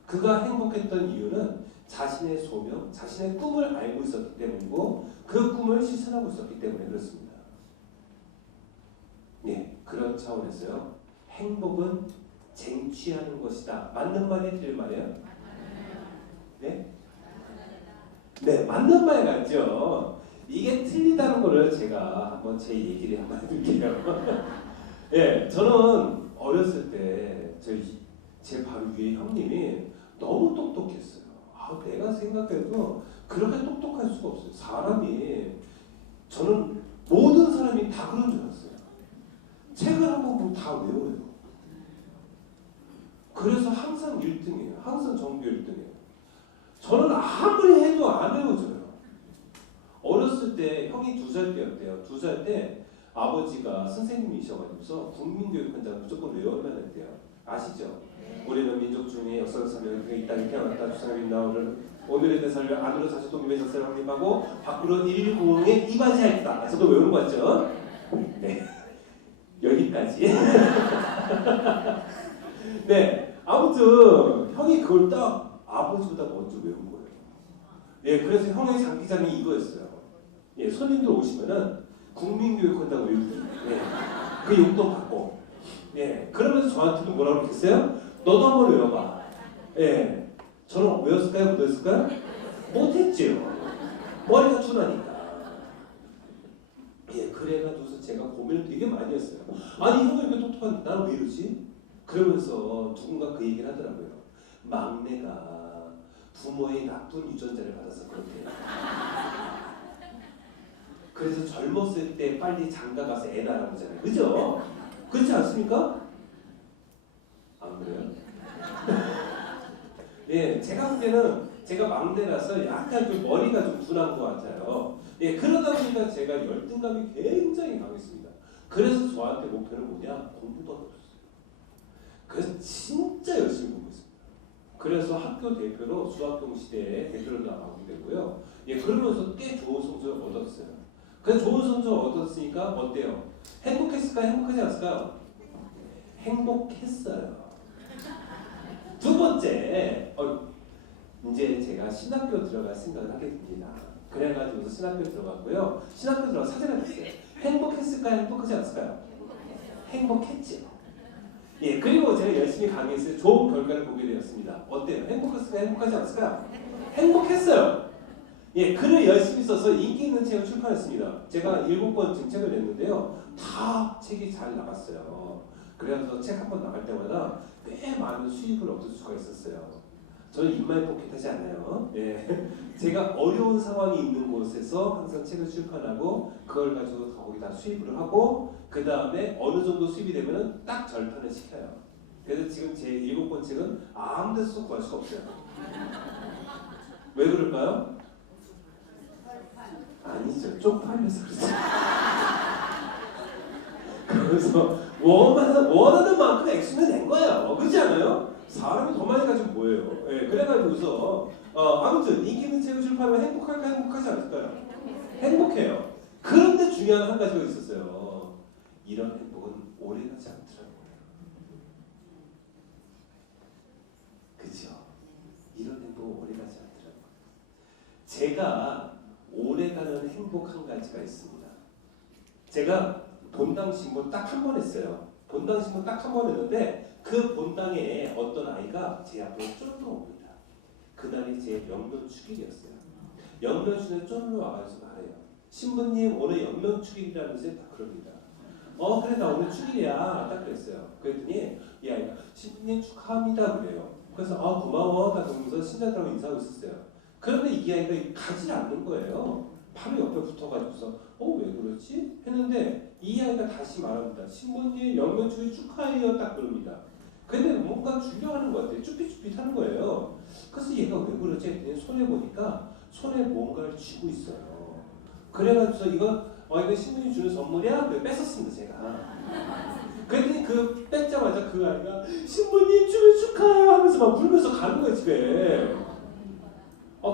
그가 행복했던 이유는 자신의 소명, 자신의 꿈을 알고 있었기 때문이고 그 꿈을 실천하고 있었기 때문에 그렇습니다. 네, 그런 차원에서요. 행복은 쟁취하는 것이다. 맞는 말이에요? 틀린 말이에요? 네? 네, 맞는 말 같죠? 이게 틀리다는 거를 제가 한번 제 얘기를 한번 해드릴게요. 예, 저는 어렸을 때 제 바로 위에 형님이 너무 똑똑했어요. 아, 내가 생각해도 그렇게 똑똑할 수가 없어요. 사람이, 저는 모든 사람이 다 그런 줄 알았어요. 책을 한번 보면 다 외워요. 그래서 항상 1등이에요. 항상 전교 1등이에요. 저는 아무리 해도 안 외워져요. 어렸을 때 형이 2살 때였대요. 2살 때 아버지가 선생님이셔가지고서 국민교육원장 무조건 외워야만 했대요. 아시죠? 우리는 민족 중에 역사상에 이 땅에 태어났다. 주사람이 나오는 오늘의 대사를 안으로 자주 독립의 역사를 확립하고 밖으로 110에 이바지하였다. 저도 외운 거 같죠? 네. 여기까지. 네. 아무튼 형이 그걸 딱 아버지보다 먼저 외운 거예요. 예, 그래서 형의 장기자랑이 이거였어요. 예, 손님들 오시면은 국민교육원장 외우기. 예, 그 용돈 받고. 예, 그러면서 저한테도 뭐라고 그랬어요? 너도 한번 외워봐. 예, 저는 외웠을까요? 못했을까요? 못했지요. 머리가 둔하니까. 예, 그래가지고서 제가 고민을 되게 많이 했어요. 아니, 형은 이렇게 똑똑한데 나는 왜 이러지? 그러면서 누군가 그 얘기를 하더라고요. 막내가 부모의 나쁜 유전자를 받아서 그렇대요. 그래서 젊었을 때 빨리 장가 가서 애 낳아보잖아요. 그죠? 그렇지 않습니까? 안 그래요? 예, 제가 볼 때는 제가 막내라서 약간 좀 머리가 좀 둔한 것 같아요. 예, 그러다 보니까 제가 열등감이 굉장히 강했습니다. 그래서 저한테 목표는 뭐냐? 공부도 하고 있었어요. 그래서 진짜 열심히 공부했습니다. 그래서 학교 대표로 수학동시대에 대표로 나가게 되고요. 예, 그러면서 꽤 좋은 성적을 얻었어요. 그래서 좋은 성적을 얻었으니까 어때요? 행복했을까요? 행복하지 않았을까요? 행복했어요. 두 번째, 이제 제가 신학교 들어갈 생각을 하게 됩니다. 그래가지고 신학교 들어갔고요. 신학교 들어가 사진을 봤어요. 행복했을까요? 행복하지 않았을까요? 행복했죠. 예, 그리고 제가 열심히 강의했어요. 좋은 결과를 보게 되었습니다. 어때요? 행복했을까요? 행복하지 않았을까요? 행복했어요. 예, 글을 열심히 써서 인기 있는 책을 출판했습니다. 제가 7권쯤 책을 냈는데요. 다 책이 잘 나갔어요. 그래서 책 한 번 나갈 때마다 꽤 많은 수익을 얻을 수가 있었어요. 저는 입만 포켓하지 않아요. 예, 제가 어려운 상황이 있는 곳에서 항상 책을 출판하고 그걸 가지고 거기다 수입을 하고 그 다음에 어느 정도 수입이 되면 딱 절판을 시켜요. 그래서 지금 제 7권 책은 아무 데서 구할 수가 없어요. 왜 그럴까요? 아니죠. 쪽팔려서 그렇죠. 그래서 원하는 만큼 액수는 낸 거예요. 그렇지 않아요? 사람이 더 많이 가지고 뭐예요? 예, 그래가지고서 아무튼 인기 있는 책을 출판하면 행복할까요? 행복하지 않을까요? 행복해요. 그런데 중요한 한 가지가 있었어요. 이런 행복은 오래가지 않더라고요. 그죠? 이런 행복은 오래가지 않더라고요. 제가 오래가는 행복 한 가지가 있습니다. 제가 본당 신문 딱 한 번 했어요. 본당 신문 딱 한 번 했는데 그 본당에 어떤 아이가 제 앞에 쫄러 옵니다. 그날이 제 영면축일이었어요. 영면축일에 쫄러 와가지고 말해요. 신부님 오늘 영면축일이라면서 딱 그럽니다. 그래 나 오늘 축일이야 딱 그랬어요. 그랬더니 이 아이가 신부님 축하합니다 그래요. 그래서 고마워 딱 그러면서 신자들하고 인사하고 있었어요. 그런데 이 아이가 가지 않는 거예요. 바로 옆에 붙어가지고서 왜 그러지? 했는데 이 아이가 다시 말합니다. 신부님 영면축일 축하해요 딱 그럽니다. 근데 뭔가 주려고 하는 것 같아요. 쭈삣쭈삣 하는 거예요. 그래서 얘가 왜 그러지? 했더니 손에 보니까 손에 뭔가를 쥐고 있어요. 그래가지고 이거 신부님 주는 선물이야? 그래 뺐었습니다 제가. 그랬더니 그 뺐자마자 그 아이가 신부님 주를 축하해요 하면서 막 울면서 가는 거예요 집에.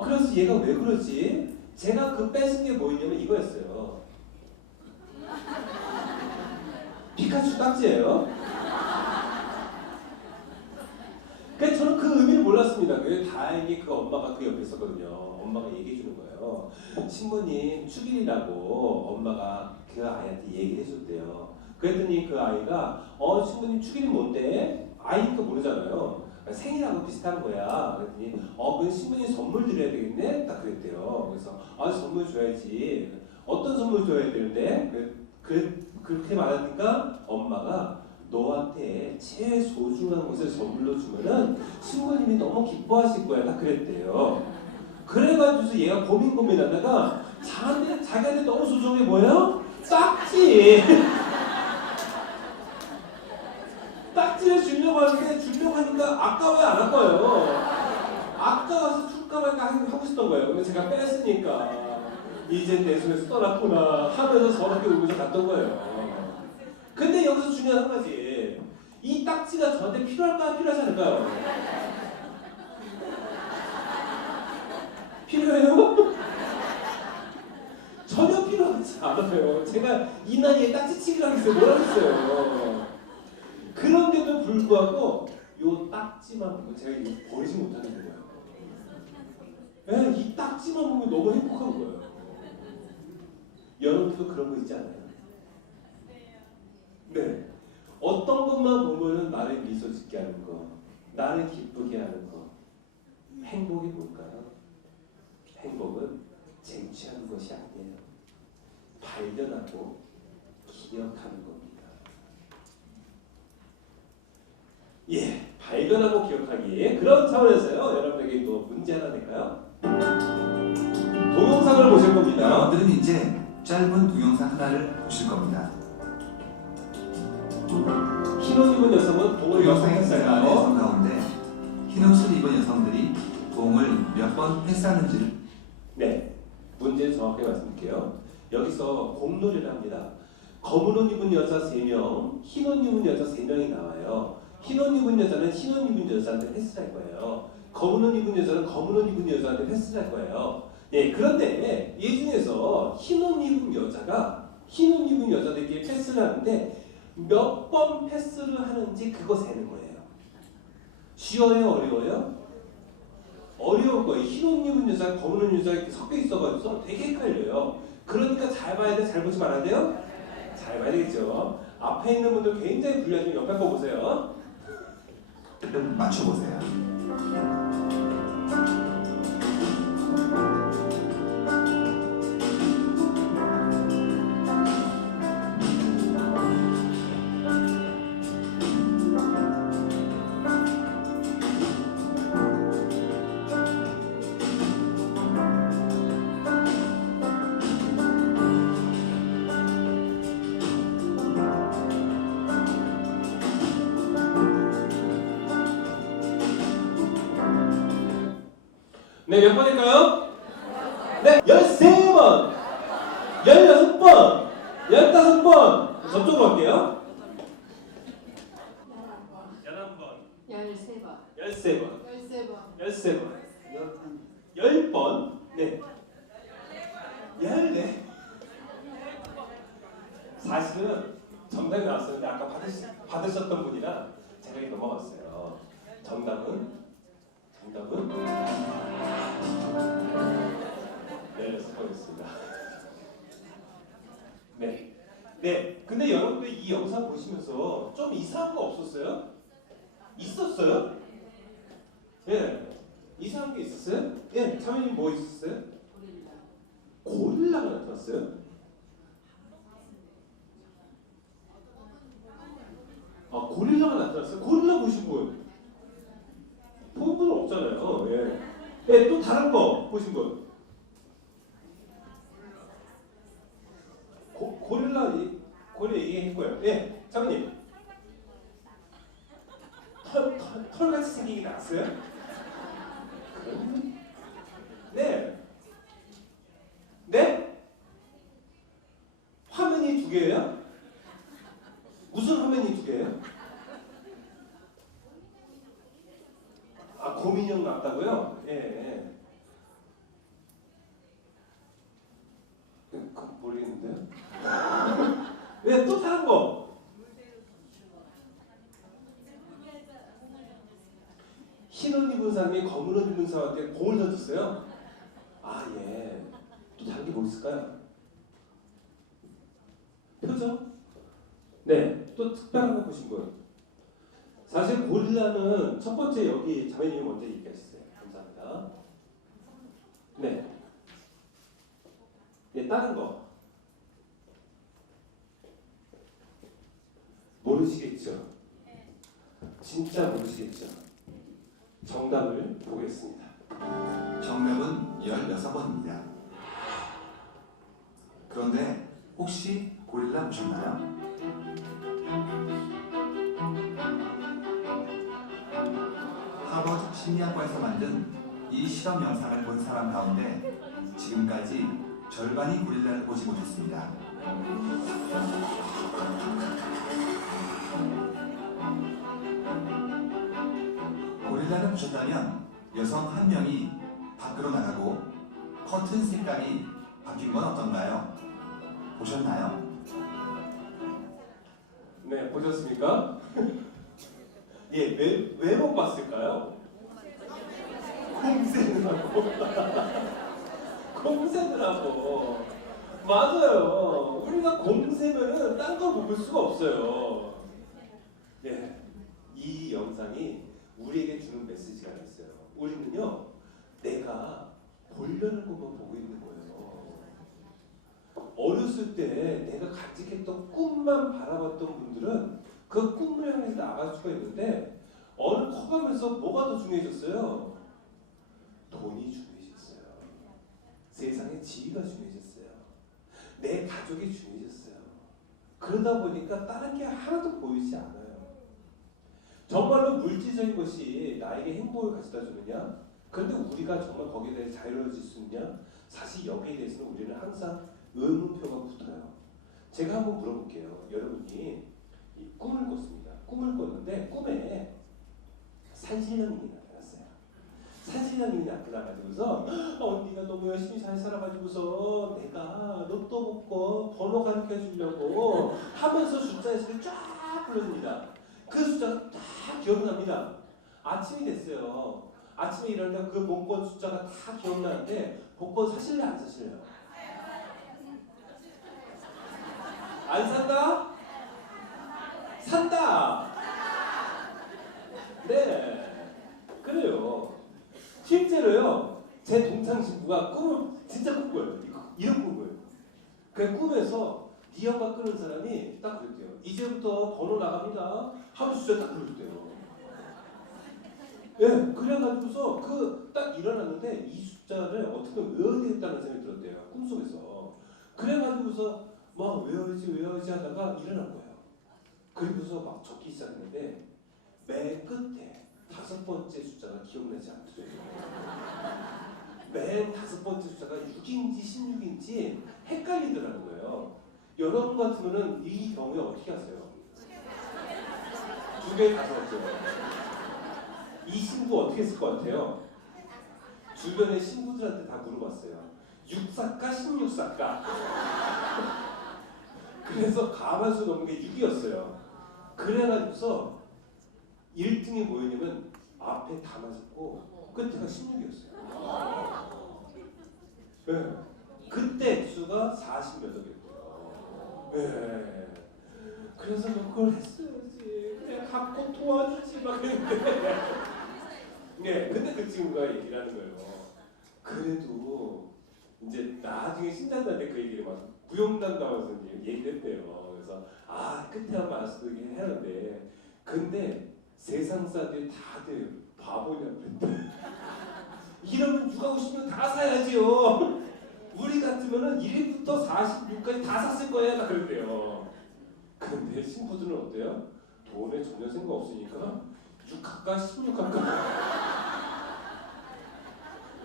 그래서 얘가 왜 그러지? 제가 그 뺏은 게 뭐였냐면 이거였어요. 피카츄 딱지예요. 그래서 저는 그 의미를 몰랐습니다. 다행히 그 엄마가 그 옆에 있었거든요. 엄마가 얘기해 주는 거예요. 신부님 축일이라고 엄마가 그 아이한테 얘기를 해줬대요. 그랬더니 그 아이가 신부님 축일이 뭔데? 아이니까 모르잖아요. 생일하고 비슷한 거야. 그랬더니 그럼 신부님 선물 드려야 되겠네? 딱 그랬대요. 그래서 선물 줘야지. 어떤 선물 줘야 되는데? 그렇게 말하니까 엄마가 너한테 제일 소중한 것을 선물로 주면은 신부님이 너무 기뻐하실 거야. 딱 그랬대요. 그래가지고 얘가 고민하다가 자기한테 너무 소중한 게 뭐예요? 딱지! 딱지를 주려고 하니까 아까 왜 안 할 거예요? 아까워서 줄까 말까 하고 싶던 거예요. 근데 제가 뺐으니까 이제 내 손에서 떠났구나 하면서 서럽게 울면서 갔던 거예요. 근데 여기서 중요한 한 가지, 이 딱지가 저한테 필요할까요? 필요하지 않을까요? 필요해요? 전혀 필요하지 않아요. 제가 이 나이에 딱지치기를 하겠어요. 뭘 하겠어요. 그런데도 불구하고 요 딱지만 보고 제가 이거 버리지 못하는 거예요. 이 딱지만 보면 너무 행복한 거예요. 여러분도 그런 거 있지 않아요? 네. 어떤 것만 보면은 나를 미소 짓게 하는 거, 나를 기쁘게 하는 거. 행복이 뭘까요? 행복은 쟁취하는 것이 아니에요. 발견하고 기억하는 겁니다. 발견하고 기억하기. 그런 차원에서요, 여러분에게 또 문제 하나 낼까요? 동영상을 보실 겁니다. 여러분들은 이제 짧은 동영상 하나를 보실 겁니다. 흰옷 입은 여성은 봉을 몇 번 동영상의 했을까요? 여성 가운데 흰 옷을 입은 여성들이 봉을 몇 번 했었는지를 네, 문제를 정확하게 말씀드릴게요. 여기서 공놀이를 합니다. 검은 옷 입은 여자 3명, 흰 옷 입은 여자 3명이 나와요. 흰 옷 입은 여자는 흰 옷 입은 여자한테 패스를 할 거예요. 검은 옷 입은 여자는 검은 옷 입은 여자한테 패스를 할 거예요. 그런데 이 중에서 흰 옷 입은 여자들끼리 패스를 하는데 몇 번 패스를 하는지 그거 세는 거예요. 쉬워요? 어려워요? 어려울 거예요. 흰 옷 입은 여자, 검은 옷 여자 이렇게 섞여 있어가지고 되게 헷갈려요. 그러니까 잘 봐야 돼? 잘 보지 말아야 돼요? 잘 봐야 되겠죠. 앞에 있는 분들 굉장히 불리하시면 옆에 거 보세요. 맞춰보세요. 네, 몇 번일까요? 네, 13번, 16번, 15번. 저쪽으로 갈게요. 11번, 13번, 10번, 네, 14, 사실은 정답이 나왔었는데 아까 받으셨던 분이라 제가 넘어갔어요. 정답은 네, 수고하셨습니다. 네. 네. 근데 여러분들 이 영상 보시면서 좀 이상한 거 없었어요? 있었어요? 예. 이상한 게 있었어요? 예. 자매님 뭐 있었어요? 고릴라가 나타났어요? 아, 고릴라가 나타났어요? 고릴라 보신 분? 본 분은 없잖아요. 예. 예, 또 다른 거 보신 분? 고릴라 얘기할 거예요. 예, 장님. 털같이 생긴 게 나왔어요? 네. 네? 화면이 두 개예요? 무슨 화면이 두 개예요? 아, 곰인형 났다고요? 예. 그건 모르겠는데요? 왜 또 다른 거? 흰 옷 입은 사람이 검은 옷 입은 사람한테 공을 던졌어요? 아, 예. 또 다른 게 뭐 있을까요? 표정? 네, 또 특별한 거 보신 분. 사실 고릴라는 첫 번째 여기 자매님이 먼저 얘기하셨어요. 감사합니다. 네. 네, 다른 거. 모르시겠죠? 진짜 모르시겠죠? 정답을 보겠습니다. 정답은 16번입니다. 그런데 혹시 고릴라 보셨나요? 하버드 심리학과에서 만든 이 실험 영상을 본 사람 가운데 지금까지 절반이 고릴라를 보지 못했습니다. 고릴라를 보셨다면 여성 한 명이 밖으로 나가고 커튼 색깔이 바뀐 건 어떤가요? 보셨나요? 네, 보셨습니까? 예, 왜 못 봤을까요? 곰새느라고. 곰새느라고. 맞아요. 우리가 곰새면은 딴 걸 볼 수가 없어요. 네, 이 영상이 우리에게 주는 메시지가 있어요. 우리는요, 내가 보려는 것만 보고 있는 거예요. 어렸을 때 내가 간직했던 꿈만 바라봤던 분들은 그 꿈을 향해서 나갈 수가 있는데 어느 커가면서 뭐가 더 중요해졌어요? 돈이 중요해졌어요. 세상의 지위가 중요해졌어요. 내 가족이 중요해졌어요. 그러다 보니까 다른 게 하나도 보이지 않아요. 정말로 물질적인 것이 나에게 행복을 가져다 주느냐? 그런데 우리가 정말 거기에 대해 자유로워질 수 있느냐? 사실 여기에 대해서는 우리는 항상 의문표가 붙어요. 제가 한번 물어볼게요. 여러분이 이 꿈을 꿨습니다. 꿈을 꿨는데 꿈에 산신령님이 나타났어요. 산신령님이 나타나가지고서 언니가 너무 열심히 잘 살아가지고서 내가 로또 복권 번호 가르쳐 주려고 하면서 숫자에서 쫙 불러줍니다. 그 숫자가 다 기억납니다. 아침이 됐어요. 아침에 일어나니까 그 복권 숫자가 다 기억나는데 복권 사실래요? 안 사실래요? 안 산다? 산다! 네, 그래요. 실제로요, 제 동창 친구가 꿈을 진짜 꾼 거예요. 이런 꾼 거예요. 그 꿈에서 리어카 끄는 사람이 딱 그랬대요. 이제부터 번호 나갑니다. 하고 숫자 딱 불렀대요. 예, 네, 그래가지고서 그 딱 일어났는데 이 숫자를 어떻게 외워야 되겠다는 생각이 들었대요. 꿈속에서. 그래가지고서 막 외워야지 하다가 일어난 거예요. 그리고서 막 적기 시작했는데 맨 끝에 5번째 숫자가 기억나지 않더래요. 맨 5번째 숫자가 6인지 16인지 헷갈리더라는 거예요. 여러분 같으면은 이 경우에 어떻게 하세요? 2개 다 적었죠. 이 신부 어떻게 했을 것 같아요? 주변의 신부들한테 다 물어봤어요. 6사까 16사까? 그래서 가만수 넘은 게 6이었어요. 그래가지고서 1등이 뭐였냐면 앞에 다 맞았고 끝에가 16이었어요. 네. 그때 수가 40몇 억이었대요. 네. 그래서 그걸 했어야지. 그래 갖고 도와주지 막 그랬는데. 네, 근데 그 친구가 얘기를 하는 거예요. 그래도 이제 나중에 신장한테 그 얘기를 막 구용당당하면서 얘기를 했대요. 그래서 끝에 한 말씀 이렇게 하는데 근데 세상 사람들이 다들 바보냐 그랬대. 이러면 누가 50명 다 사야지요. 우리 같으면은 1위부터 46까지 다 샀을 거야 나 그랬대요. 근데 신부들은 어때요? 돈에 전혀 생각 없으니까 6학과 16학과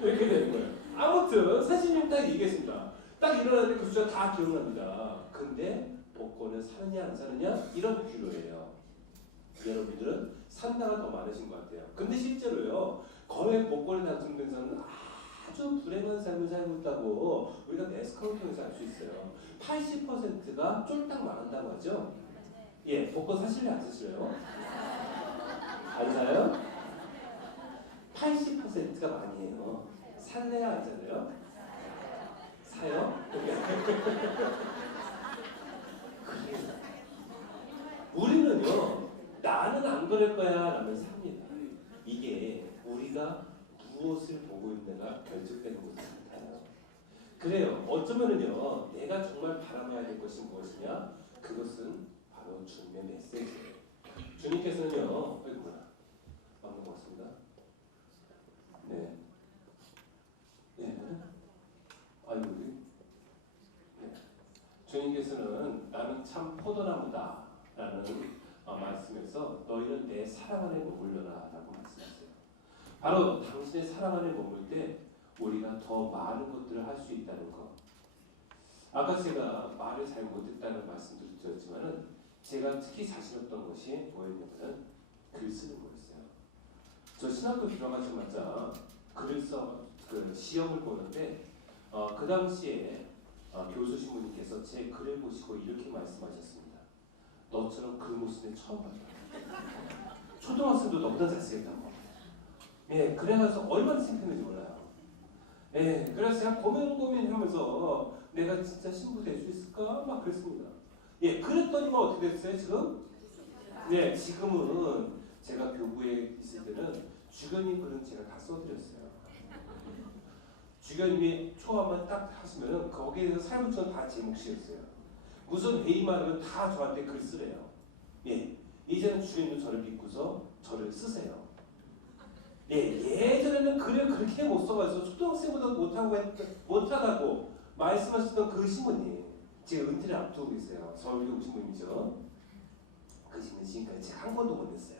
이렇게 되는 거예요. 아무튼 사실님 딱 얘기했습니다. 딱 일어났는데 그 숫자 다 기억납니다. 근데 복권을 사느냐 안 사느냐 이런 규로예요. 여러분들은 산다가 더 많으신 것 같아요. 근데 실제로요. 거의 복권에 당첨된 사람은 아주 불행한 삶을 살고 있다고 우리가 매스카운트 통해서 알 수 있어요. 80%가 쫄딱 망한다고 하죠. 예, 복권 사실래 안 사실래요? 안 사요? 80%가 많이 해요. 살래야 안 살래요? 사요? 그래요. 우리는요, 나는 안 그럴 거야 라면 삽니다. 이게 우리가 무엇을 보고 있는가 결정되는 것을 같아요. 그래요. 어쩌면은요, 내가 정말 바라봐야 될 것이 무엇이냐? 그것은 바로 주님의 메시지예요. 주님께서는요, 맞는 것 같습니다. 네. 네. 아이고, 네. 주님께서는 나는 참 포도나무다 라는 말씀에서 너희는 내 사랑 안에 머물러라 라고 말씀하세요. 바로 당신의 사랑 안에 머물 때 우리가 더 많은 것들을 할 수 있다는 것. 아까 제가 말을 잘 못했다는 말씀도 드렸지만은 제가 특히 자신했던 것이 뭐였냐면 글 쓰는 거였어요. 저 신학교 들어가자마자 글을 그 시험을 보는데 그 당시에 교수 신부님께서 제 글을 보시고 이렇게 말씀하셨습니다. 너처럼 글 못 쓰는 처음 봤다. 초등학생도 너보다 잘쓰겠다고. 예, 그래서 얼마나 창피했는지 몰라요. 예, 그래서 제가 고민하면서 내가 진짜 신부 될 수 있을까 막 그랬습니다. 예, 그랬더니만 어떻게 됐어요 지금? 네, 지금은 제가 교부에 있을 때는 주교님 글은 제가 다 써드렸어요. 주교님이 초함만 딱 하시면은 거기에서 삶은처럼 다 제 몫이었어요. 무슨 회의만 하면 다 저한테 글 쓰래요. 예, 이제는 주교님도 저를 믿고서 저를 쓰세요. 예, 예전에는 글을 그렇게 못 써가지고 초등학생보다 못하다고 말씀하셨던 그 신부님 지금 은퇴를 앞두고 계세요. 서울교 신부님이죠. 그 신부님 지금까지 제가 한 번도 못 냈어요.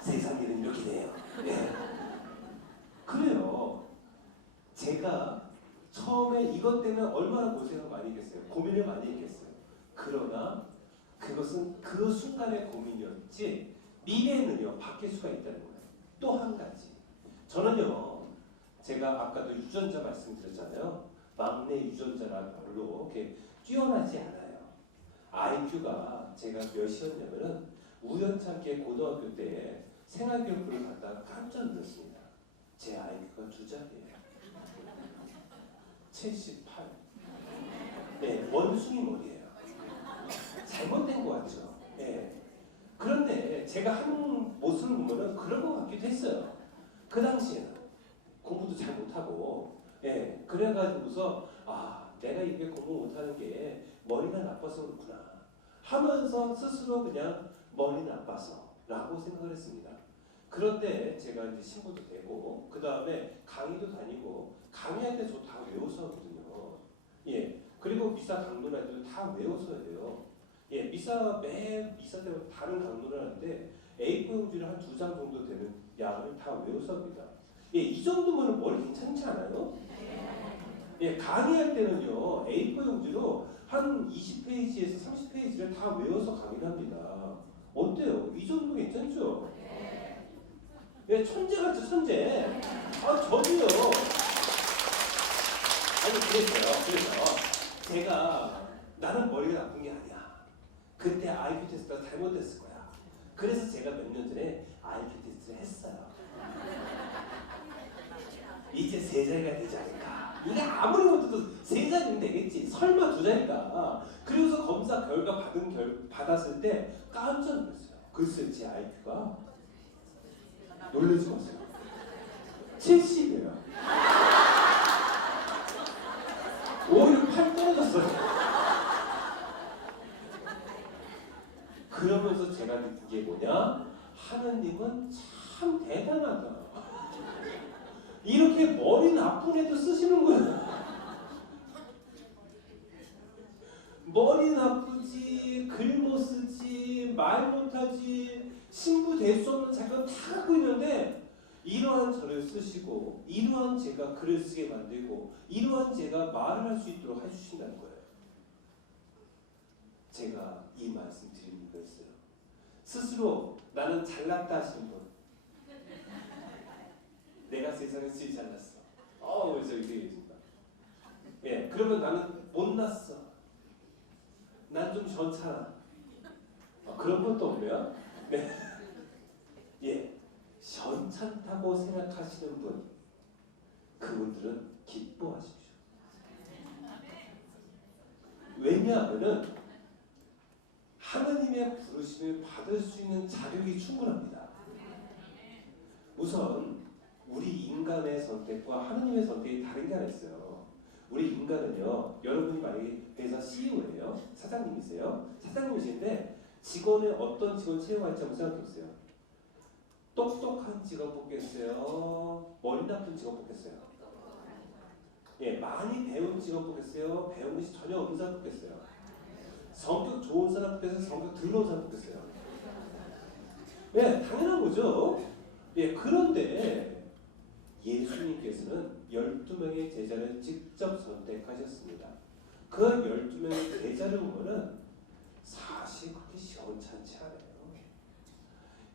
세상 일은 이렇게 돼요. 예. 그래요. 제가 처음에 이것 때문에 얼마나 고생을 많이 했겠어요. 고민을 많이 했겠어요. 그러나 그것은 그 순간의 고민이었지 미래에는요 바뀔 수가 있다는 거예요. 또 한 가지 저는요 제가 아까도 유전자 말씀드렸잖아요. 막내 유전자라 별로 이렇게 뛰어나지 않아요. IQ가 제가 몇이었냐면은 우연찮게 고등학교 때 생활교육부를 갔다가 깜짝 놀랐습니다. 제 IQ가 2자리예요. 78. 네, 원숭이 머리예요. 잘못된 것 같죠? 네. 그런데 제가 하는 모습을 보면은 그런 것 같기도 했어요. 그 당시에는 공부도 잘 못하고, 예, 그래가지고서 내가 이렇게 공부 못하는 게 머리가 나빠서 그렇구나 하면서 스스로 그냥 머리 나빠서라고 생각을 했습니다. 그런데 제가 이제 신부도 되고 그 다음에 강의도 다니고 강의할 때 저 다 외워서 하거든요. 예, 그리고 미사 강론할 때도 다 외워서 해요. 예, 매 미사 때마다 다른 강론을 하는데 A4 용지를 한 2장 정도 되는 양을 다 외워서 합니다. 예, 이 정도면 머리 괜찮지 않아요? 예, 강의할 때는요 A4 용지로 한 20페이지에서 30페이지를 다 외워서 강의를 합니다. 어때요? 이 정도 괜찮죠? 예, 천재 같죠, 천재. 저도요. 아니, 그래서 제가 나는 머리가 나쁜 게 아니야. 그때 IQ 테스트가 잘못됐을 거야. 그래서 제가 몇 년 전에 IQ 테스트를 했어요. 이제 3자리가 되지 않을까. 이게 아무리 못해도 3자리는 되겠지. 설마 2자리가. 그리고서 검사 결과 받았을 때 깜짝 놀랐어요. 글쎄 제 IQ가 놀라지 마세요. 70이에요. 오히려 8 떨어졌어요. 그러면서 제가 느낀 게 뭐냐? 하느님은 참 대단하다. 이렇게 머리 나쁜 애도 쓰시는 거야. 머리 나쁘지, 글 못 쓰지, 말 못하지, 신부 될 수 없는 자격은 다 갖고 있는데 이러한 저를 쓰시고 이러한 제가 글을 쓰게 만들고 이러한 제가 말을 할 수 있도록 해주신다는 거예요. 제가 이 말씀 드리는 거였어요. 스스로 나는 잘났다 하시는 분, 내가 세상에 제일 잘났어. 그래서 이렇게 얘기해줍니다. 예, 그러면 나는 못났어. 난 좀 괜찮아. 그런 것도 없네요. 네. 예, 괜찮다고 생각하시는 분, 그분들은 기뻐하십시오. 왜냐하면은 하나님의 부르심을 받을 수 있는 자격이 충분합니다. 우선 우리 인간의 선택과 하나님의 선택이 다른 게 하나 있어요. 우리 인간은요, 여러분이 만약에 회사 CEO예요, 사장님이세요, 사장님이신데 직원의 어떤 직원 채용할지 한번 생각해보세요. 똑똑한 직원 뽑겠어요? 머리 나쁜 직원 뽑겠어요? 예, 많이 배운 직원 뽑겠어요? 배운 것이 전혀 없는 사람 뽑겠어요? 성격 좋은 사람 뽑겠어요? 성격 더러운 사람 뽑겠어요? 예, 당연한 거죠. 예, 그런데 예수님께서는 12명의 제자를 직접 선택하셨습니다. 그 12명의 제자를 보면은 사실 그렇게 시원찮지 않아요.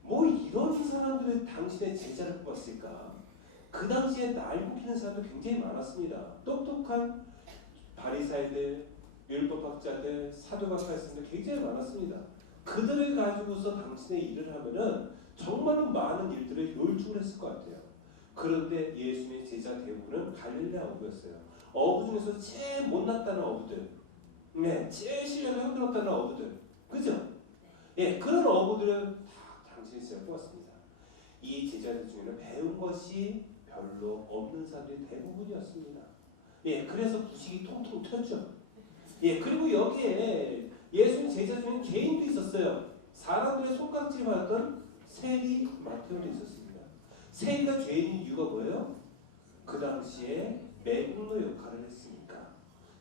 뭐 이런 사람들을 당신의 제자를 뽑았을까? 그 당시에 날 피는 사람들 굉장히 많았습니다. 똑똑한 바리사이들, 율법학자들, 사두각파였습니다. 굉장히 많았습니다. 그들을 가지고서 당신의 일을 하면은 정말로 많은 일들을 요율축을 했을 것 같아요. 그런데 예수님의 제자 대부분은 갈릴레아 어부였어요. 어부 중에서 제일 못났다는 어부들, 네, 제일 실력이 힘들었다는 어부들, 그죠? 예, 그런 어부들을 다 당신의 제자를 뽑았습니다. 이 제자들 중에는 배운 것이 별로 없는 사람들이 대부분이었습니다. 예, 그래서 부식이 통통 튀었죠. 예, 그리고 여기에 예수님 제자 중에 개인도 있었어요. 사람들의 손깍지를 받았던 세리 마태오도 있었습니다. 세리가 죄인인 이유가 뭐예요? 그 당시에 매국노 역할을 했으니까.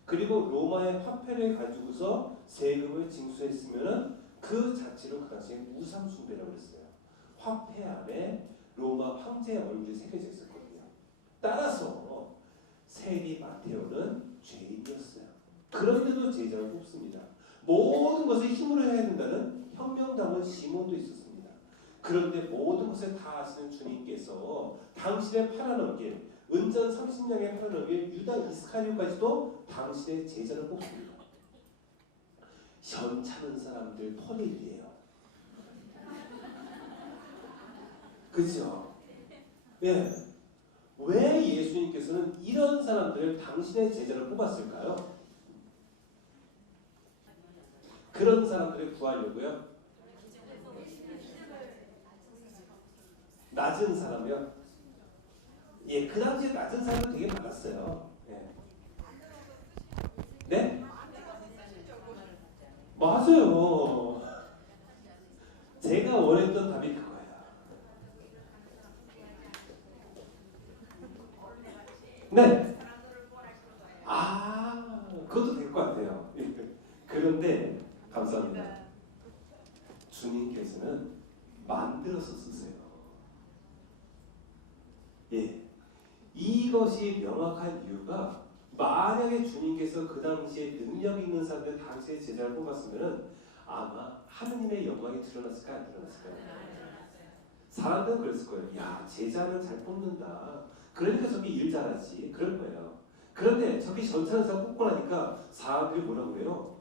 그리고 로마의 화폐를 가지고서 세금을 징수했으면 그 자체로 그 당시에 우상숭배라고 했어요. 화폐 안에 로마 황제의 얼굴이 새겨져 있었거든요. 따라서 세리 마테오는 죄인이었어요. 그런데도 제자를 뽑습니다. 모든 것을 힘으로 해야 된다는 혁명당원 시몬도 있었습니다. 그런데 모든 것을 다 아시는 주님께서 당신의 팔아넘긴 은전 30냥에 팔아넘긴 유다 이스카리오까지도 당신의 제자를 뽑습니다. 현찮은 사람들 퍼레이드예요. 그렇죠? 예. 왜 예수님께서는 이런 사람들을 당신의 제자로 뽑았을까요? 그런 사람들을 구하려고요. 낮은 사람이요? 예, 그 당시에 낮은 사람도 되게 많았어요. 예. 네? 맞아요. 제가 원했던 답이 그거예요. 네. 그것도 될 것 같아요. 그런데 감사합니다. 주님께서는 만들어서 쓰세요. 예, 이것이 명확한 이유가 만약에 주님께서 그 당시에 능력 있는 사람들 당시에 제자를 뽑았으면 아마 하느님의 영광이 드러났을까 안 드러났을까요? 사람들은 그랬을 거예요. 야, 제자는 잘 뽑는다. 그러니까 저기 일 잘하지. 그럴 거예요. 그런데 저기 전산에서 뽑고 나니까 사람들이 뭐라고 그래요?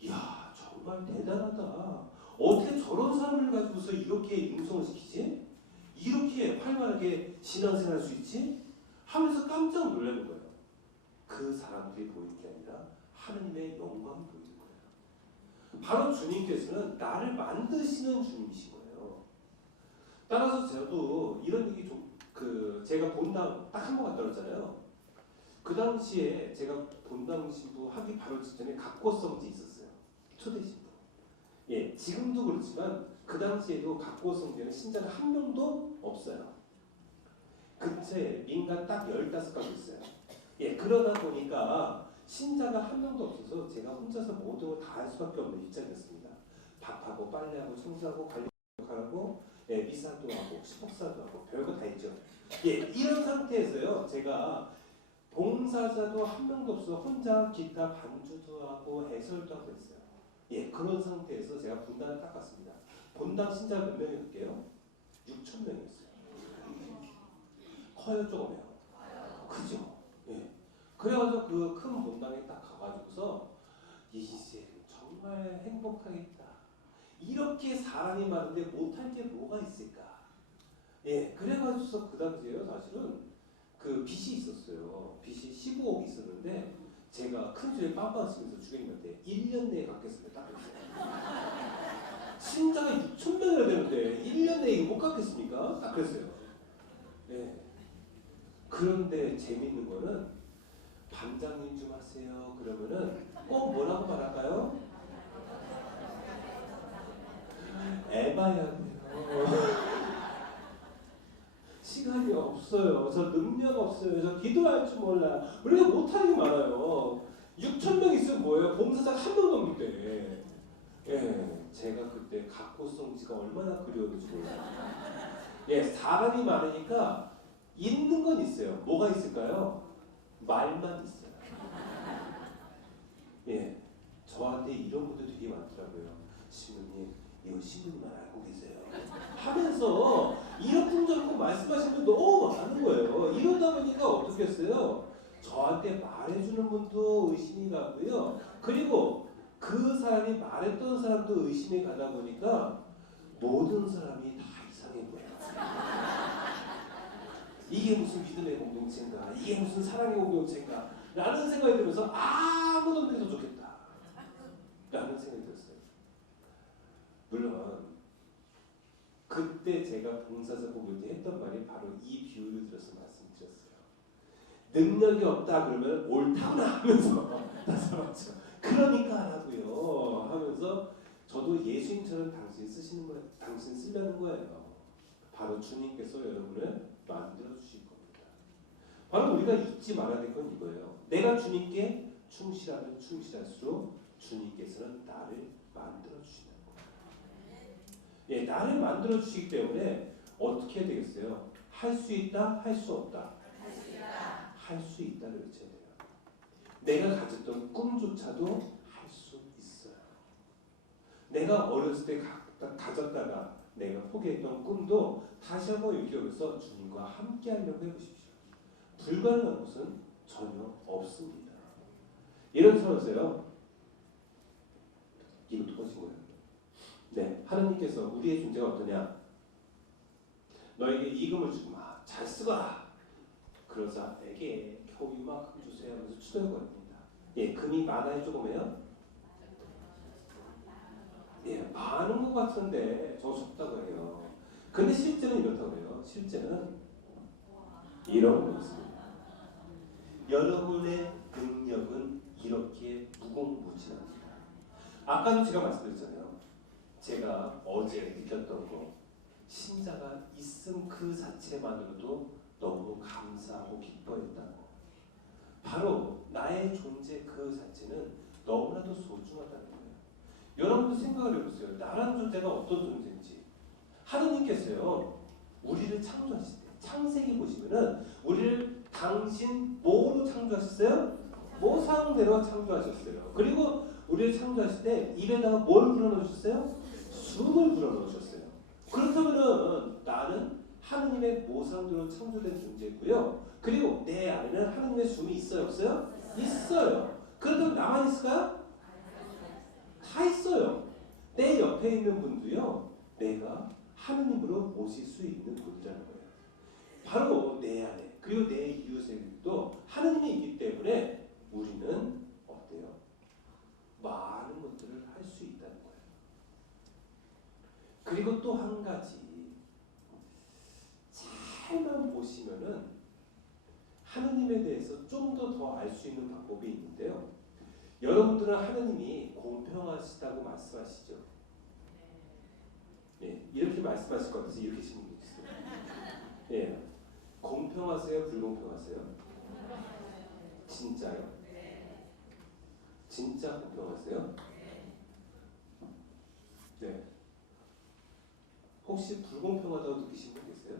이야, 정말 대단하다. 어떻게 저런 사람을 가지고서 이렇게 융성을 시키지? 이렇게 활발하게 신앙생활 할 수 있지? 하면서 깜짝 놀라는 거예요. 그 사람들이 보이는 게 아니라 하느님의 영광이 보이는 거예요. 바로 주님께서는 나를 만드시는 주님이신 거예요. 따라서 저도 이런 얘기 좀 제가 본당 딱 한 번 갔다 왔잖아요. 그 당시에 제가 본당 신부 하기 바로 직전에 각고성제 있었어요. 초대 신부. 예, 지금도 그렇지만 그 당시에도 각고성제는 신자가 한 명도 없어요. 근처에 민가 딱 15가구 있어요. 예, 그러다 보니까 신자가 한 명도 없어서 제가 혼자서 모든 걸 다 할 수밖에 없는 입장이었습니다. 밥하고 빨래하고 청소하고 관리하고 예, 미사도 하고 식복사도 하고 별거 다 있죠. 예, 이런 상태에서요, 제가 봉사자도 한 명도 없어 혼자 기타 반주도 하고 해설도 하고 있어요. 예, 그런 상태에서 제가 분당을 딱 갔습니다. 본당 신자가 몇 명이었게요? 6,000명이었어요. 커요, 조금해요? 크죠? 예. 그래가지고 그 큰 본당에 딱 가가지고서 이제 정말 행복하겠다. 이렇게 사람이 많은데 못할 게 뭐가 있을까? 예, 그래가지고서 그 당시에요, 사실은 그 빚이 있었어요. 빚이 15억이 있었는데 제가 큰 소리 빵빵 치면서 주객님한테 1년 내에 갚겠습니다. 딱 그랬어요. 신자가 6,000명이나 되는데 1년 내에 이거 못 갚겠습니까? 딱 그랬어요. 예. 그런데 재밌는 거는 반장님 좀 하세요. 그러면은 꼭 뭐라고 말할까요? 에바야 돼요. 시간이 없어요. 저 능력 없어요. 저 기도할 줄 몰라. 우리가 못하는 게 많아요. 6,000명 있으면 뭐예요? 봉사자 한 명도 없을 때. 예, 제가 그때 각고성지가 얼마나 그리웠는지 몰라요. 예, 사람이 많으니까 있는 건 있어요. 뭐가 있을까요? 말만 있어요. 예, 저한테 이런 분들 되게 많더라고요. 신부님, 이거 신부님만 알고 계세요. 하면서 이런저런 말씀하시는 분 너무 많은 거예요. 이러다 보니까 어떻게 했어요? 저한테 말해주는 분도 의심이 가고요. 그리고 그 사람이 말했던 사람도 의심이 가다 보니까 모든 사람이 다 이상해 보여요. 이게 무슨 믿음의 공동체인가? 이게 무슨 사랑의 공동체인가? 라는 생각이 들면서 아무도 없는 게 더 좋겠다. 라는 생각이 들었어요. 물론 그때 제가 봉사자 목요일 때 했던 말이 바로 이 비유를 들어서 말씀드렸어요. 능력이 없다 그러면 옳다구나 하면서 나서봤죠. 그러니까 하라고요 하면서 저도 예수님처럼 당신 쓰시는 거예요. 당신 쓰려는 거예요. 바로 주님께서 여러분을 만들어 주실 겁니다. 바로 우리가 잊지 말아야 될 건 이거예요. 내가 주님께 충실하면 충실할수록 주님께서는 나를 만들어 주신다는 거예요. 예, 나를 만들어 주시기 때문에 어떻게 해야 되겠어요? 할 수 있다, 할 수 없다. 할 수 있다를 외쳐야 돼요. 내가 가졌던 꿈조차도 할 수 있어요. 내가 어렸을 때 가졌다가 내가 포기했던 꿈도 다시 한번 일깨우면서 주님과 함께 하려고 해보십시오. 불가능한 것은 전혀 없습니다. 예를 들어서요. 이것도 꺼진 거예요. 네, 하나님께서 우리의 존재가 어떠냐? 너에게 이금을 주고 잘 쓰거라. 그러자 내게 겨우 이만큼 주세요 하면서 추덜거립니다. 예, 금이 많아요, 조금해요? 예, 많은 것 같은데 저 적다고 해요. 근데 실제는 이렇다고 해요. 실제는 이런 것입니다. 여러분의 능력은 이렇게 무궁무진합니다. 아까도 제가 말씀드렸잖아요. 제가 어제 느꼈던 거, 신자가 있음 그 자체만으로도 너무 감사하고 기뻐했다고. 바로 나의 존재 그 자체는 너무나도 소중하다는 거예요. 여러분도 생각을 해보세요. 나라는 존재가 어떤 존재인지. 하느님께서요, 우리를 창조하실 때, 창세기 보시면은 우리를 당신 뭐로 창조하셨어요? 모상대로 창조하셨어요. 그리고 우리를 창조하실 때 입에다가 뭘 불어넣으셨어요? 숨을 불어넣으셨어요. 그렇다면은 나는 하느님의 모상으로 창조된 존재고요. 그리고 내 안에는 하느님의 숨이 있어요, 없어요? 있어요. 그래도 나만 있을까요? 다 있어요. 내 옆에 있는 분도요, 내가 하느님으로 모실 수 있는 분이라는 거예요. 바로 내 안에, 그리고 내 이웃에게도 하느님이 있기 때문에 우리는 어때요? 많은 것들을 할 수 있다는 거예요. 그리고 또 한 가지, 잘만 보시면은 하느님에 대해서 좀 더 알 수 있는 방법이 있는데요. 여러분들은 하느님이 공평하시다고 말씀하시죠? 예, 이렇게 말씀하실 것 같아서 이렇게 질문이 있어요. 예, 공평하세요? 불공평하세요? 진짜요? 진짜 공평하세요? 네. 혹시 불공평하다고 느끼시는 분 계세요?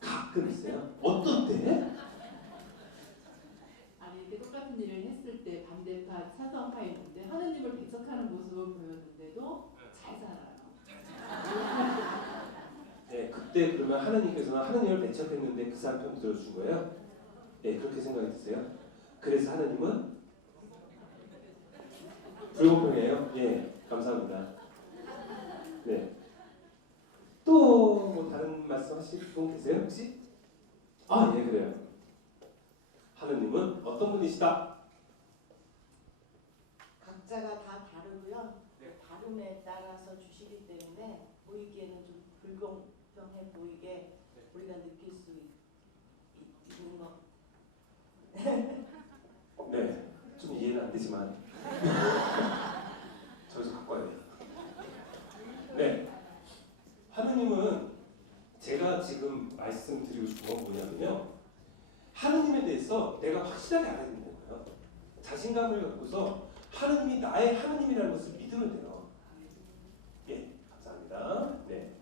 가끔 있어요? 어떤 때? 아니 이렇게 똑같은 일을 했을 때 반대파 찬성파 있는데 하느님을 배척하는 모습을 보였는데도 잘 살아요. 네, 그때 그러면 하나님께서는 하느님을 배척했는데 그 사람 편 들어준 거예요? 네, 그렇게 생각이 드세요? 그래서 하나님은 불공평해요? 예, 감사합니다. 네. 또 뭐 다른 말씀 하실 분 계세요 혹시? 아, 예, 그래요. 하느님은 어떤 분이시다? 각자가 다 다르고요. 다름에 따라서 주시기 때문에 보이기에는 좀 불공평해 보이게 우리가 느낄 수 있는 것. 네, 좀 이해는 안 되지만 저기서 갖고 와야 돼요. 네, 하느님은 제가 지금 말씀드리고 싶은 건 뭐냐면요, 하느님에 대해서 내가 확실하게 알아야 된다는 거예요. 자신감을 갖고서 하느님이 나의 하느님이라는 것을 믿으면 돼요. 예, 감사합니다. 네,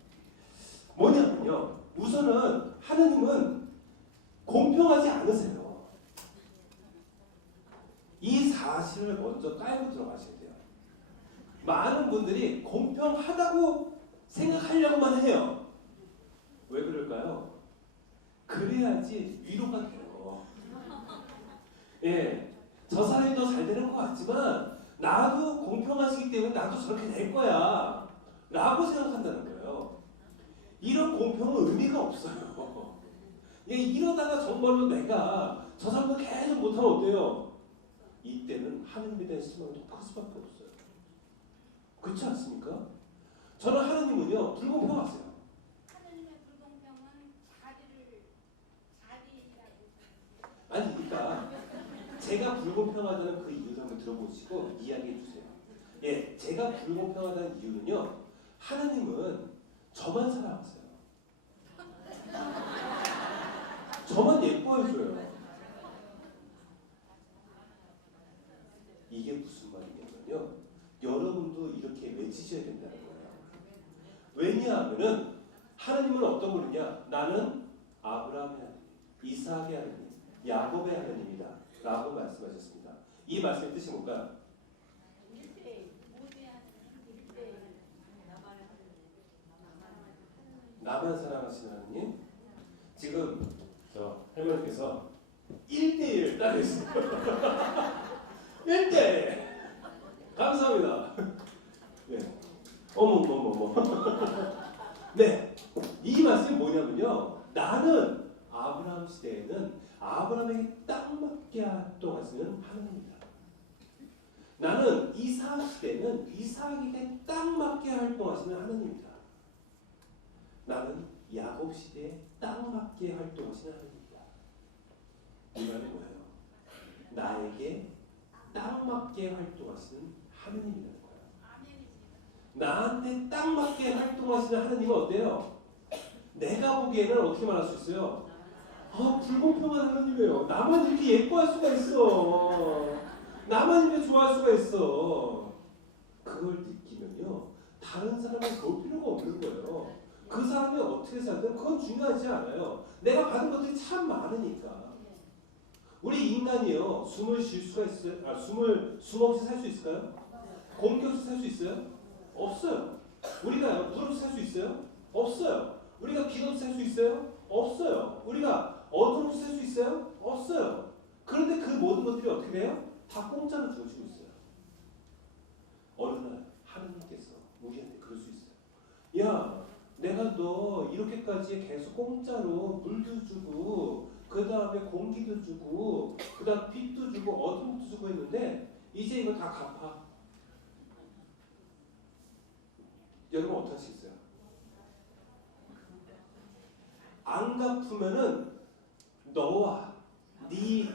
뭐냐면요, 우선은 하느님은 공평하지 않으세요. 이 사실을 먼저 깔고 들어가셔야 돼요. 많은 분들이 공평하다고 생각하려고만 해요. 왜 그럴까요? 그래야지 위로가 돼요. 예, 저 사람이 더 잘 되는 것 같지만 나도 공평하시기 때문에 나도 저렇게 될 거야 라고 생각한다는 거예요. 이런 공평은 의미가 없어요. 예, 이러다가 정말로 내가 저 사람도 계속 못하면 어때요? 이때는 하느님에 대한 실망이 더 클 수밖에 없어요. 그렇지 않습니까? 저는 하느님은요, 불공평하세요. 하느님의 불공평은 자리라고. 아니, 그러니까 제가 불공평하다는 그 이유를 한번 들어보시고 이야기해 주세요. 예, 제가 불공평하다는 이유는요, 하느님은 저만 사랑하세요. 저만 예뻐해줘요. 이게 무슨 말이냐면요, 여러분도 이렇게 외치셔야 된다는 거예요. 왜냐하면은 하나님은 어떤 분이냐? 나는 아브라함의 하나님, 이삭의 하나님, 야곱의 하나님이다 라고 말씀하셨습니다. 이 말씀의 뜻이 뭔가요? 나만 사랑하시는 하나님? 지금 저 할머니께서 1대1 따르셨어요. 1대1 감사합니다. 네. 어머머머머. 네, 이 말씀이 뭐냐면요, 나는 아브라함 시대에는 아브라함에게 딱 맞게 활동하시는 하나님입니다. 나는 이삭 시대에는 이삭에게 딱 맞게 활동하시는 하나님입니다. 나는 야곱 시대에 딱 맞게 활동하시는 하나님입니다. 이 말은 뭐예요? 나에게 딱 맞게 활동하시는 하나님이라는 거예요. 나한테 딱 맞게 활동하시는 하나님은 어때요? 내가 보기에는 어떻게 말할 수 있어요? 아, 불공평한 하나님이에요. 나만 이렇게 예뻐할 수가 있어. 나만 이렇게 좋아할 수가 있어. 그걸 느끼면요, 다른 사람을 볼 필요가 없는 거예요. 그 사람이 어떻게 살든 그건 중요하지 않아요. 내가 받은 것들이 참 많으니까. 우리 인간이요, 숨을 쉴 수가 있어요? 아, 숨 없이 살 수 있을까요? 공기 없이 살 수 있어요? 없어요. 우리가 물 없이 살 수 있어요? 없어요. 우리가 비도 쐴 수 있어요? 없어요. 우리가 어둠을 쐴 수 있어요? 없어요. 그런데 그 모든 것들이 어떻게 돼요? 다 공짜로 주어지고 있어요. 어느 날 하느님께서 우리한테 그럴 수 있어요. 야, 내가 너 이렇게까지 계속 공짜로 물도 주고 그 다음에 공기도 주고 그 다음 빛도 주고 어둠도 주고 했는데 이제 이거 다 갚아. 여러분 어떻게 하시겠어요? 안 갚으면은 너와 네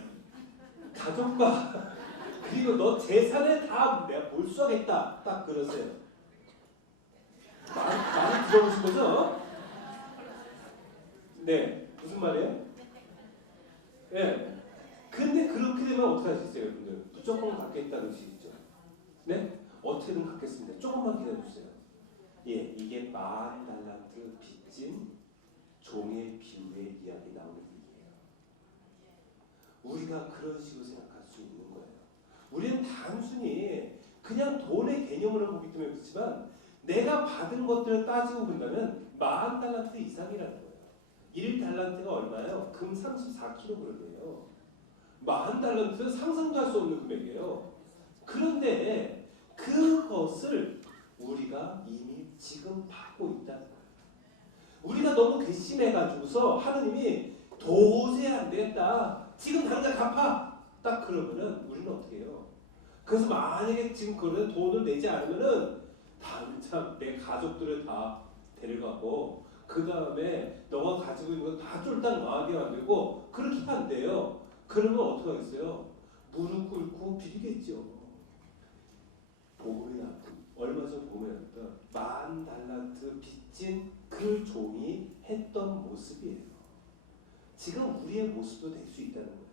가족과 그리고 너 재산을 다 내가 몰수하겠다. 딱 그러세요. 많이 들어보신 거죠? 네, 무슨 말이에요? 네. 근데 그렇게 되면 어떻게 하시겠어요, 여러분들? 무조건 갚겠다는 뜻이죠. 네? 어떻게든 갚겠습니다. 조금만 기다려주세요. 예, 이게 10,000달란트 빚진 종의 비유의 이야기 나오는 얘기예요. 우리가 그런 식으로 생각할 수 있는 거예요. 우리는 단순히 그냥 돈의 개념으로 보기 때문에 그렇지만 내가 받은 것들을 따지고 본다면 10,000달란트 이상이라는 거예요. 1달란트가 얼마예요? 금 34kg이에요. 10,000달란트는 상상도 할 수 없는 금액이에요. 그런데 그것을 우리가 이미 지금 받고 있다는 거예요. 우리가 너무 괘씸해가지고서 하느님이 도저히 안 되겠다. 지금 당장 갚아. 딱 그러면은 우리는 어떻게 해요? 그래서 만약에 지금 그런 돈을 내지 않으면은 당장 내 가족들을 다 데려가고 그 다음에 너가 가지고 있는 거 다 쫄딱 망하게 만들고 그렇게 안 돼요. 그러면 어떻게 하겠어요? 무릎 꿇고 빌겠죠. 복음이 나왔던 얼마 전 복음이 나왔던 10,000달란트 빚진 그 종이 했던 모습이에요. 지금 우리의 모습도 될 수 있다는 거예요.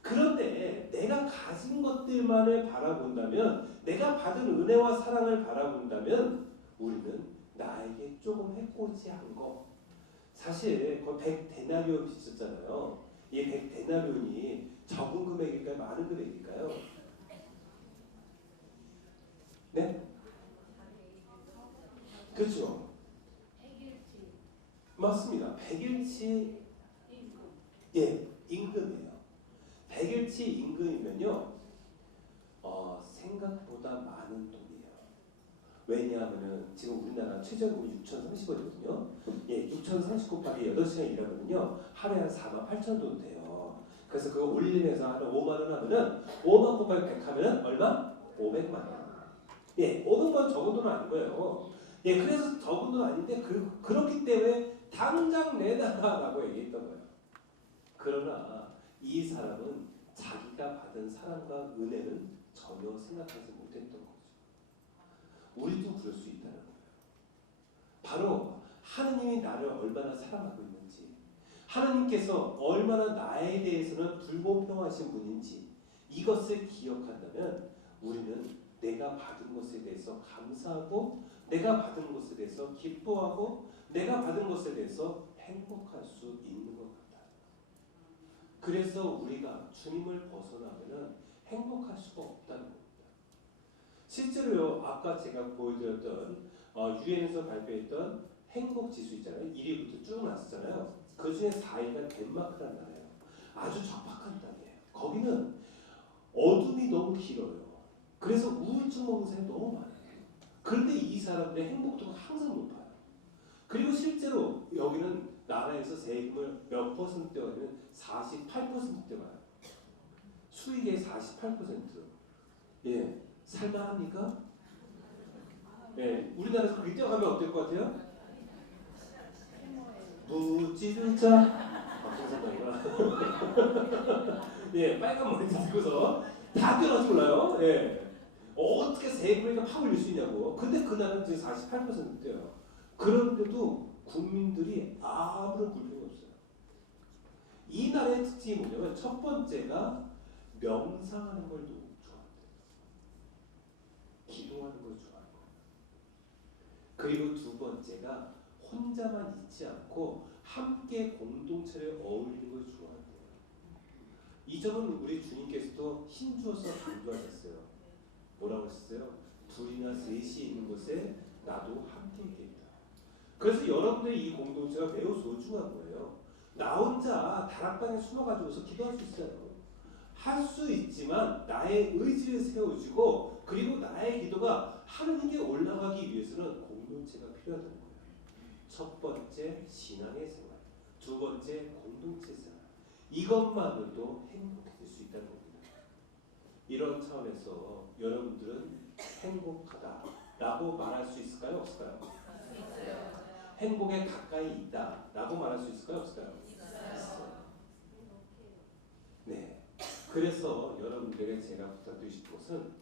그런데 내가 가진 것들만을 바라본다면, 내가 받은 은혜와 사랑을 바라본다면 우리는 나에게 조금 해코지한 거, 사실 그 100데나리온이 있었잖아요. 이 100데나리온이 적은 금액일까요? 많은 금액일까요? 네? 그렇죠. 맞습니다. 100일치 예, 임금이에요. 100일치 임금이면요, 생각보다 많은 돈이에요. 왜냐하면은 지금 우리나라 최저임금이 6,030원이거든요. 예, 6,030 곱하기 8시간 일하면요 하루에 한 48,000원 정도 돼요. 그래서 그거 올리면서 한 5만 원 하면은 5만 곱하기 100 하면은 얼마? 500만 원. 예, 500만 원 적은 돈은 아닌 거예요. 예, 그래서 적은 돈은 아닌데 그렇기 때문에 당장 내놔라고 얘기했던 거예요. 그러나 이 사람은 자기가 받은 사랑과 은혜는 전혀 생각하지 못했던 거죠. 우리도 그럴 수 있다는 거예요. 바로 하느님이 나를 얼마나 사랑하고 있는지, 하느님께서 얼마나 나에 대해서는 불공평하신 분인지 이것을 기억한다면 우리는 내가 받은 것에 대해서 감사하고, 내가 받은 것에 대해서 기뻐하고, 내가 받은 것에 대해서 행복할 수 있는 것 같아요. 그래서 우리가 주님을 벗어나면 행복할 수가 없다는 겁니다. 실제로요, 아까 제가 보여드렸던 유엔에서 발표했던 행복지수 있잖아요. 1위부터 쭉 났었잖아요. 그 중에 4위가 덴마크라는 나라예요. 아주 적박한 땅이에요. 거기는 어둠이 너무 길어요. 그래서 우울증 먹는 사람이 너무 많아요. 그런데 이 사람들의 행복도가 항상 높아요. 그리고 실제로 여기는 나라에서 세금을 몇 퍼센트 떼어가면 48% 떼어가요. 수익의 48%. 예, 살만합니까? 예, 우리나라에서 그렇게 떼어가면 어떨 것 같아요? 무찌르자. 박정선장이가 예, 빨간 머리 들고서 다 떼어가지 몰라요. 예. 어떻게 세금을 이렇게 팍 올릴 수 있냐고. 근데 그 나라는 지금 48% 떼요. 그런데도 국민들이 아무런 불평이 없어요. 이 나라의 특징이 뭐냐면 첫 번째가 명상하는 걸 너무 좋아한대요. 기도하는 걸 좋아하는 거예요. 그리고 두 번째가 혼자만 있지 않고 함께 공동체를 어울리는 걸 좋아한대요. 이 점은 우리 주님께서도 힘주어서 강조하셨어요. 뭐라고 하셨어요? 둘이나 셋이 있는 곳에 나도 함께 있겠다. 그래서 여러분들의 이 공동체가 매우 소중한 거예요. 나 혼자 다락방에 숨어가지고서 기도할 수 있어요. 할 수 있지만 나의 의지를 세워주고 그리고 나의 기도가 하느님께 올라가기 위해서는 공동체가 필요하다는 거예요. 첫 번째 신앙의 생활, 두 번째 공동체 생활. 이것만으로도 행복해질 수 있다는 겁니다. 이런 차원에서 여러분들은 행복하다라고 말할 수 있을까요? 없을까요? 행복에 가까이 있다라고 말할 수 있을까요? 없을까요? 있어요. 네. 그래서 여러분들에게 제가 부탁드리고 싶은 것은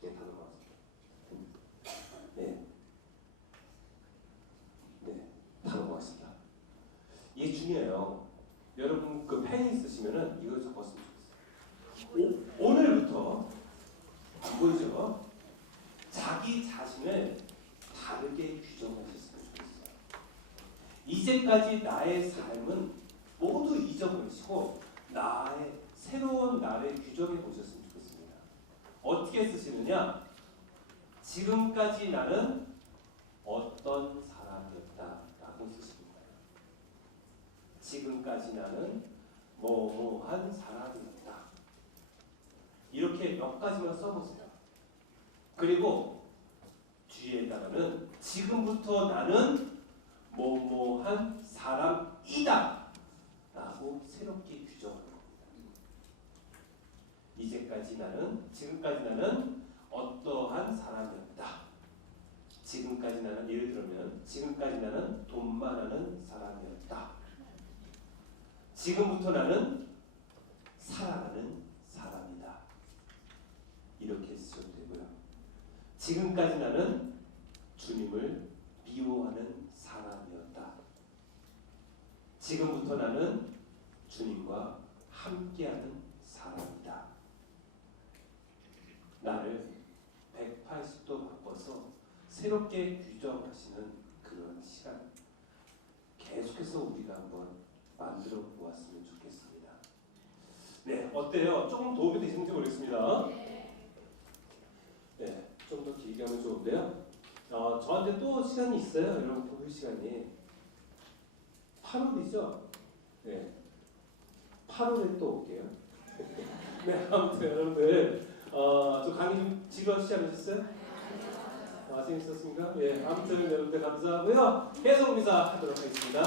다 넘어갔습니다. 네. 네. 다 넘어갔습니다. 이게 중요해요. 여러분 그 펜이 있으시면은 이거 적었으면 좋겠어요. 오늘부터 안 보이죠? 자기 자신을 다르게 규정하셨으면 좋겠어요. 이제까지 나의 삶은 모두 잊어버리시고 나의 새로운 나를 규정해 보셨으면 좋겠습니다. 어떻게 쓰시느냐? 지금까지 나는 어떤 사람이었다라고 쓰십니다. 지금까지 나는 뭐뭐한 사람이었다. 이렇게 몇 가지만 써보세요. 그리고 뒤에다가는 지금부터 나는 뭐뭐한 사람이다 라고 새롭게 규정하는 겁니다. 지금까지 나는 어떠한 사람이었다. 지금까지 나는 예를 들면 지금까지 나는 돈 많은 사람이었다. 지금부터 나는 사랑하는 사람이다. 이렇게 쓰셔도 되고요. 지금까지 나는 주님을 미워하는 사람이었다. 지금부터 나는 주님과 함께하는 사람이다. 나를 180도 바꿔서 새롭게 규정하시는 그런 시간 계속해서 우리가 한번 만들어 보았으면 좋겠습니다. 네, 어때요? 조금 도움이 되시는지 모르겠습니다. 네, 좀 더 길게 하면 좋은데요. 저한테 또 시간이 있어요. 여러분 토요일 시간이 8월이죠? 네, 8월에 또 올게요. 네, 아무튼 여러분들 저 강의 좀 지루하시지 않으셨어요? 재밌었습니까? 예, 아무튼 여러분들 감사하고요. 계속 인사하도록 하겠습니다.